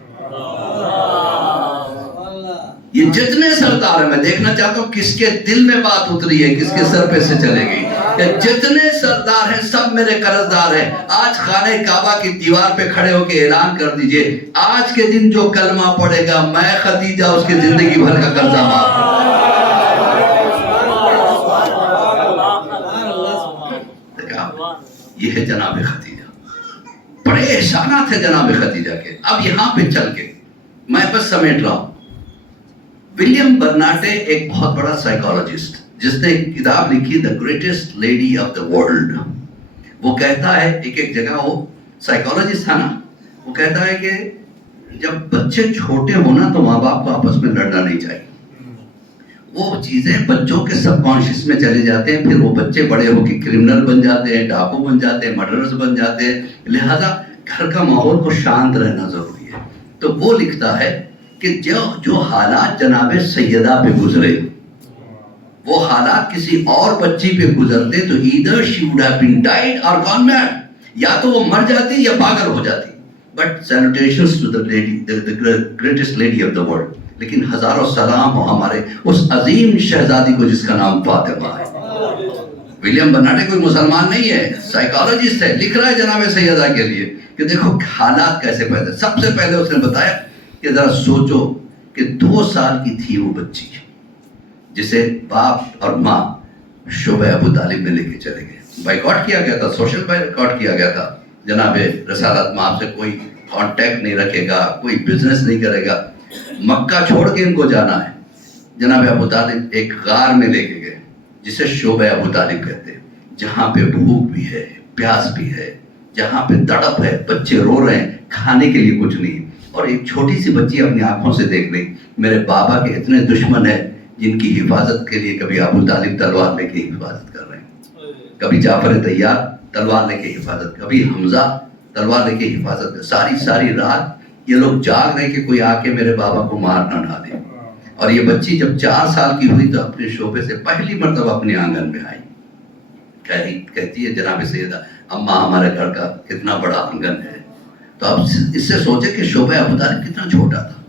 یہ جتنے سردار ہیں، میں دیکھنا چاہتا ہوں کس کے دل میں بات اتری ہے، کس کے سر پہ سے چلے گئی. کہ جتنے سردار ہیں سب میرے قرض دار ہیں. آج خانہ کعبہ کی دیوار پہ کھڑے ہو کے اعلان کر دیجئے، آج کے دن جو کلمہ پڑھے گا میں خدیجہ اس کی زندگی بھر کا قرضہ معاف. یہ ہے جناب خدیجہ. بڑے احسانات ہیں جناب خدیجہ کے. اب یہاں پہ چل کے میں بس سمیٹ رہا ہوں. ولیم برناٹے ایک بہت بڑا سائیکالوجسٹ جس نے ایک کتاب لکھی the greatest lady of the world. وہ کہتا ہے ایک جگہ، وہ سائیکالوجسٹ تھا نا، وہ کہتا ہے کہ جب بچے چھوٹے ہونا تو ماں باپ کو آپس میں لڑنا نہیں چاہیے. وہ چیزیں بچوں کے سب کانشیس میں چلے جاتے ہیں، پھر وہ بچے بڑے ہو کے کرمنل بن جاتے ہیں، ڈاکو بن جاتے ہیں، مرڈرز بن جاتے ہیں. لہذا گھر کا ماحول کو شانت رہنا ضروری ہے. تو وہ لکھتا ہے کہ جو حالات جناب سیدہ پہ گزرے، وہ حالات کسی اور بچی پہ گزرتے تو either she would have been died or gone mad. یا تو وہ مر جاتی یا پاگل ہو جاتی. But salutations to the lady, the greatest lady of the world. لیکن ہزاروں سلام ہو ہمارے اس عظیم شہزادی کو جس کا نام فاطمہ ہے. ولیم برناٹے کوئی مسلمان نہیں ہے، سائیکالوجسٹ ہے. لکھ رہا ہے جناب سیدہ کے لیے کہ دیکھو حالات کیسے پیدا. سب سے پہلے اس نے بتایا کہ ذرا سوچو کہ 2 سال کی تھی وہ بچی جسے باپ اور ماں شعبہ ابو طالب میں لے کے چلے گئے. بائیکاٹ کیا گیا تھا، سوشل بائیکاٹ کیا گیا تھا. جناب رسالت میں آپ سے کوئی کانٹیکٹ نہیں رکھے گا، کوئی بزنس نہیں کرے گا. مکہ چھوڑ کے ان کو جانا ہے. جناب ابو طالب ایک غار میں لے کے گئے جسے شعبہ ابو طالب کہتے ہیں، جہاں پہ بھوک بھی ہے، پیاس بھی ہے، جہاں پہ تڑپ ہے، بچے رو رہے ہیں، کھانے کے لیے کچھ نہیں. اور ایک چھوٹی سی بچی اپنی آنکھوں سے دیکھ رہی، میرے بابا کے اتنے دشمن ہیں جن کی حفاظت کے لیے کبھی ابو طالب تلوار لے کے حفاظت کر رہے ہیں. کبھی جعفر طیار تلوار لے کے حفاظت، کبھی حمزہ تلوار لے کے حفاظت، ساری رات یہ لوگ جاگ رہے کہ کوئی آ کے میرے بابا کو مار نہ ڈالے۔ اور یہ بچی جب 4 سال کی ہوئی تو اپنے شعبے سے پہلی مرتبہ اپنے آنگن میں آئی، کہتی ہے جناب سیدہ اماں ہمارے گھر کا کتنا بڑا آنگن ہے۔ تو اب اس سے سوچے کہ شعبہ ابو طالب کتنا چھوٹا تھا۔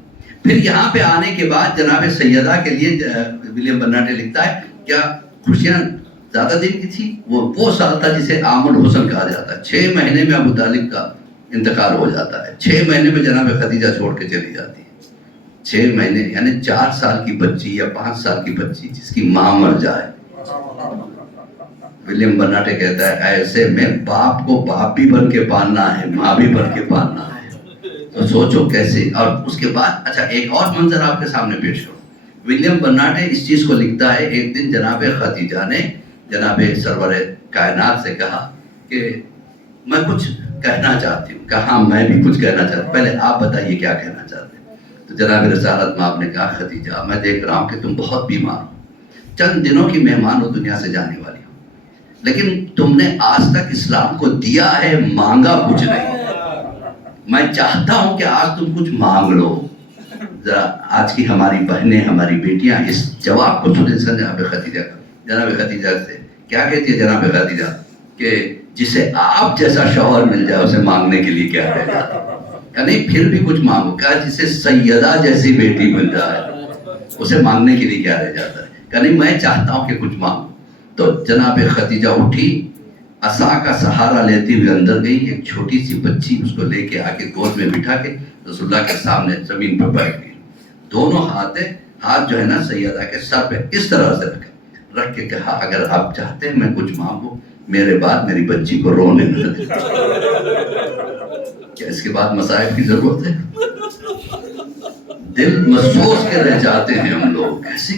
پھر یہاں پہ آنے کے بعد جناب سیدہ کے لیے ولیم برناٹے لکھتا ہے کیا خوشیاں زیادہ دن کی تھی، وہ سال تھا جسے عام الحسن کہا جاتا ہے۔ 6 مہینے میں ابو طالب کا انتقال ہو جاتا ہے، 6 مہینے میں جناب خدیجہ چھوڑ کے چلی جاتی ہے۔ 6 مہینے یعنی 4 سال کی بچی یا 5 سال کی بچی جس کی ماں مر جائے۔ ولیم برناٹے کہتا ہے ایسے میں باپ کو باپ بھی بن کے پالنا ہے، ماں بھی بن کے پالنا ہے۔ تو سوچو کیسے۔ اور اس کے بعد اچھا ایک اور منظر آپ کے سامنے پیش کروں۔ ولیم برناٹے اس چیز کو لکھتا ہے، ایک دن جناب خدیجہ نے جناب سرور کائنات سے کہا کہ میں کچھ کہنا چاہتی ہوں۔ کہا میں بھی کچھ کہنا چاہتا ہوں، پہلے آپ بتائیے کیا کہنا چاہتے ہیں۔ تو جناب رسالت مآب نے کہا خدیجہ میں دیکھ رہا ہوں کہ تم بہت بیمار ہو، چند دنوں کی مہمان ہو، دنیا سے جانے والی ہو، لیکن تم نے آج تک اسلام کو دیا ہے، مانگا کچھ نہیں۔ میں چاہتا ہوں کہ آج تم کچھ مانگ لو۔ ذرا آج کی ہماری بہنیں، ہماری بیٹیاں اس جواب کو سنیں جناب خدیجہ کا۔ جناب خدیجہ سے کیا کہتی ہے جناب خدیجہ کہ جسے آپ جیسا شوہر مل جائے اسے مانگنے کے لیے کیا رہ جاتا ہے، یعنی پھر بھی کچھ مانگو۔ کہا جسے سیدہ جیسی بیٹی مل جائے اسے مانگنے کے لیے کیا رہ جاتا ہے، یعنی میں چاہتا ہوں کہ کچھ مانگو۔ تو جناب خدیجہ اٹھی، عصا کا سہارا لیتے ہوئے اندر گئی، ایک چھوٹی سی بچی اس کو لے کے آ کے گود میں بٹھا کے رسول اللہ کے سامنے زمین پر بیٹھ گئی۔ دونوں ہاتھ جو ہے نا سیدہ کے سر پہ اس طرح سے رکھ کے کہا اگر آپ چاہتے ہیں میں کچھ مانگوں، میرے بعد میری بچی کو رونے نہ دیں۔ کیا اس کے بعد مصائب کی ضرورت ہے؟ دل محسوس کے رہ جاتے ہیں ہم لوگ۔ ایسے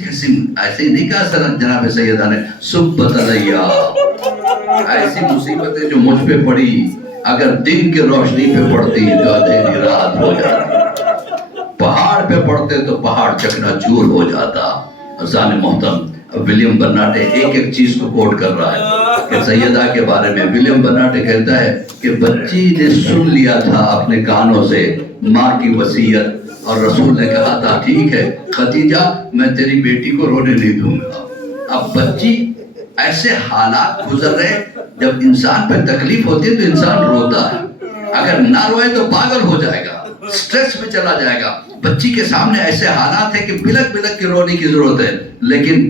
ہی نہیں کہا جناب سیدہ نے سبت علیہ، ایسی مصیبتیں جو مجھ پہ پڑی اگر دن کی روشنی پہ پڑتی تو اندھیری رات ہو جاتی، پہاڑ پہ پڑتے تو پہاڑ چکنا چور ہو جاتا۔ عزیزان محترم ولیم برناٹے ایک چیز کو کوٹ کر رہا ہے کہ سیدہ کے بارے میں ولیم برناٹے کہتا ہے کہ بچی نے سن لیا تھا اپنے کانوں سے ماں کی وصیت، اور رسول نے کہا تھا ٹھیک ہے خدیجہ میں تیری بیٹی کو رونے نہیں دوں گا۔ اب بچی ایسے حالات گزر رہے، جب انسان پہ تکلیف ہوتی ہے تو انسان روتا ہے، اگر نہ روئے تو پاگل ہو جائے گا، سٹریس میں چلا جائے گا۔ بچی کے سامنے ایسے حالات ہیں کہ بلک بلک کے رونے کی ضرورت ہے، لیکن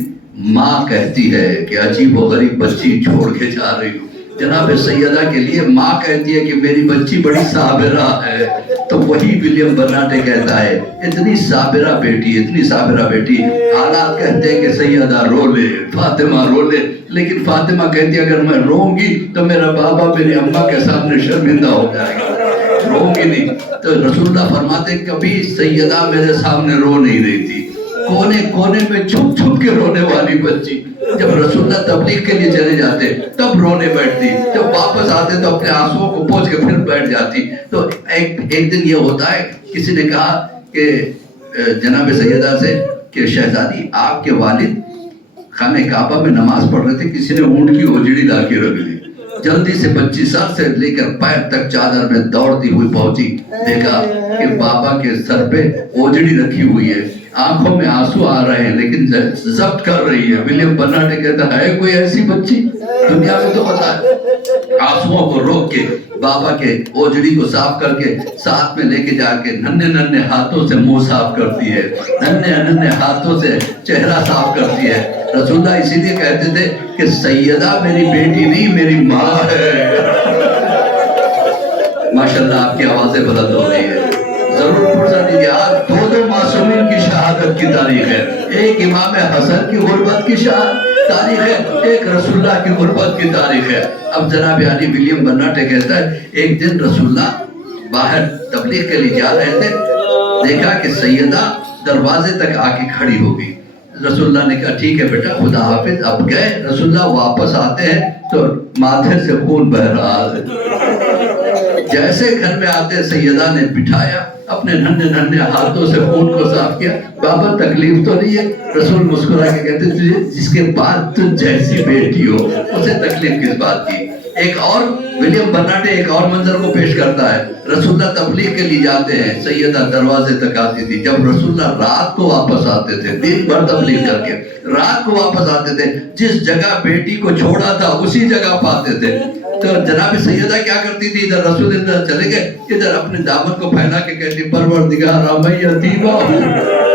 ماں کہتی ہے کہ عجیب و غریب بچی چھوڑ کے جا رہی ہوں۔ جناب سیدہ کے لیے ماں کہتی ہے کہ میری بچی بڑی صابرہ ہے، تو وہی ولیم برناٹے کہتا ہے اتنی صابرہ بیٹی، اتنی صابرہ بیٹی۔ حالات کہتے ہیں کہ سیدہ رو لے، فاطمہ رو لے، لیکن فاطمہ کہتی ہے اگر میں روؤں گی تو میرا بابا میری اماں کے سامنے شرمندہ ہو جائے گا، روؤں گی نہیں۔ تو رسول اللہ فرماتے کبھی سیدہ میرے سامنے رو نہیں رہی تھی، کونے کونے میں چھپ چھپ کے رونے والی بچی، جب رسول اللہ تبلیغ کے لیے چلے جاتے تب رونے بیٹھتی، جب واپس آتے تو اپنے آنسوؤں کو پوچھ کے پھر بیٹھ جاتی۔ تو ایک دن یہ ہوتا ہے، کسی نے کہا کہ جناب سیدہ سے کہ شہزادی آپ کے والد خانہ کعبہ میں نماز پڑھ رہے تھے، کسی نے اونٹ کی اوجڑی لا کے رکھ لی، جلدی سے بچی سر سے لے کر پیر تک چادر میں دوڑتی ہوئی پہنچی، دیکھا کہ بابا کے سر پہ اوجڑی رکھی ہوئی ہے، آنکھوں میں آنسو آ رہے ہیں لیکن ضبط کر رہی ہے۔ ولیم برناٹے کہتا ہے کوئی ایسی بچی دنیا میں تو پتا ہے، آنسوؤں کو روک کے بابا کے اوجڑی کو صاف کر کے ساتھ میں لے کے جا کے ننھے ننھے ہاتھوں سے منہ صاف کرتی ہے، ننھے ننھے ہاتھوں سے چہرہ صاف کرتی ہے۔ رسول اللہ اسی لیے کہتے تھے کہ سیدہ میری بیٹی نہیں میری ماں ہے۔ ماشاءاللہ آپ کی آوازیں بلند ہو رہی ہے، ضرور پرسا دیجیے۔ آج دو معصومین کی شہادت کی تاریخ ہے، ایک امام حسن کی غربت کی تاریخ ہے، ایک رسول اللہ کی غربت کی تاریخ ہے۔ اب جناب علی ولیم برناٹے کہتا ہے ایک دن رسول اللہ باہر تبلیغ کے لیے جا رہے تھے، دیکھا کہ سیدہ دروازے تک آ کے کھڑی ہو گئی۔ رسول اللہ نے کہا ٹھیک ہے بیٹا خدا حافظ۔ اب گئے، رسول اللہ واپس آتے ہیں تو ماتھے سے خون بہ رہا ہے۔ جیسے گھر میں آتے سیدہ نے بٹھایا، اپنے ننھے ننھے ہاتھوں سے خون کو صاف کیا. بابا تکلیف تو نہیں ہے؟ رسول مسکرا کے کہتے تجھے جس کے بعد تو جیسی بیٹی ہو اسے تکلیف کس بات کی. ایک اور ولیم برناٹے ایک اور منظر کو پیش کرتا ہے. رسول اللہ تبلیغ کے لیے جاتے ہیں، سیدہ دروازے تک آتی تھی. جب رسول اللہ رات کو واپس آتے تھے، دن بھر تبلیغ کر کے رات کو واپس آتے تھے، جس جگہ بیٹی کو چھوڑا تھا اسی جگہ پاتے تھے. تو جناب سیدہ کیا کرتی تھی؟ ادھر رسول اللہ چلے گئے، ادھر اپنے دامن کو پھیلا کے کہتی پروردگار میں یتیمہ ہوں،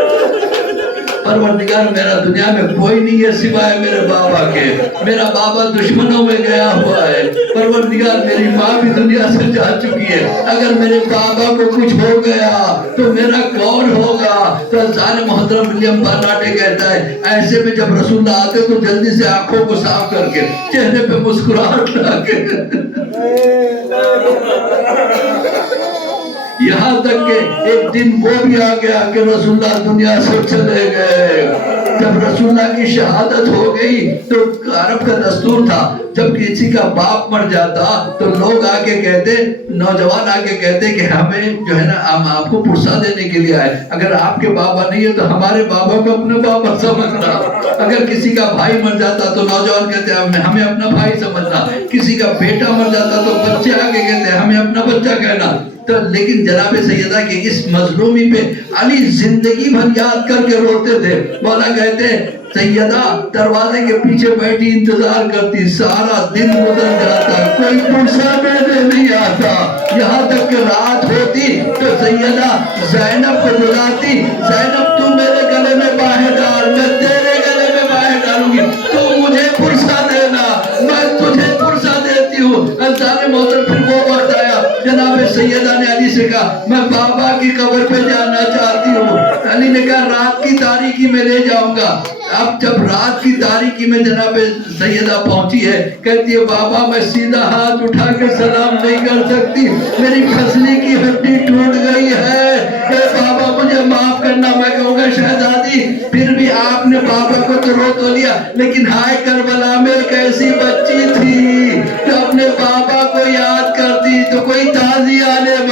پروردگار میرا دنیا میں کوئی نہیں ہے سوائے میرے بابا کے، میرا بابا دشمنوں میں گیا ہوا ہے، پروردگار میری ماں بھی دنیا سے جا چکی ہے، اگر میرے بابا کو کچھ ہو گیا تو میرا کون ہوگا؟ تو ظالم محترم ولیم برناٹے کہتا ہے ایسے میں جب رسول اللہ آتے تو جلدی سے آنکھوں کو صاف کر کے چہرے پہ مسکراہٹ لا کے یہاں تک کہ ایک دن وہ بھی آ گیا کہ رسول اللہ دنیا سے چلے گئے. جب رسول اللہ کی شہادت ہو گئی تو عرب کا دستور تھا جب کسی کا باپ مر جاتا تو لوگ آگے کہتے، نوجوان آگے کہتے کہ ہمیں جو ہے نا ہم آپ کو پرسہ دینے کے لیے آئے، اگر آپ کے بابا نہیں ہے تو ہمارے بابا کو اپنے بابا سمجھنا. اگر کسی کا بھائی مر جاتا تو نوجوان کہتے ہمیں اپنا بھائی سمجھنا، کسی کا بیٹا مر جاتا تو بچے آگے کہتے ہمیں اپنا بچہ کہنا. تو لیکن جناب سیدہ کے اس مظلومی پہ علی زندگی بھر یاد کر کے روتے تھے. مولا کہتے سیدہ دروازے کے پیچھے بیٹھی انتظار کرتی، سارا دن گزر جاتا، کوئی پرسہ دینے نہیں آتا. یہاں تک کہ رات ہوتی تو سیدہ زینب کو بلاتی، زینب تو میرے گلے میں باہیں ڈال، میں تیرے گلے میں باہیں ڈالوں گی، تو مجھے پرسہ دینا، میں تجھے پرسہ دیتی ہوں. ظالم محترم پھر وہ وقت آیا جناب سیدہ نے علی سے کہا میں بابا کی قبر پہ جانا چاہتی ہوں. علی نے کہا رات کی تاریکی میں لے جاؤں گا. اب جب رات کی تاریکی میں جناب سیدہ پہنچی ہے، کہتی ہے بابا میں سیدھا ہاتھ اٹھا کے سلام نہیں کر سکتی، میری پھسلی کی ہڈی ٹوٹ گئی ہے، کہ بابا مجھے معاف کرنا. میں کہوں گا شہزادی پھر بھی آپ نے بابا کو تو رو تو لیا، لیکن ہائے کربلا میں ایک ایسی بچی تھی جو اپنے بابا کو یاد کرتی تو کوئی تازیانہ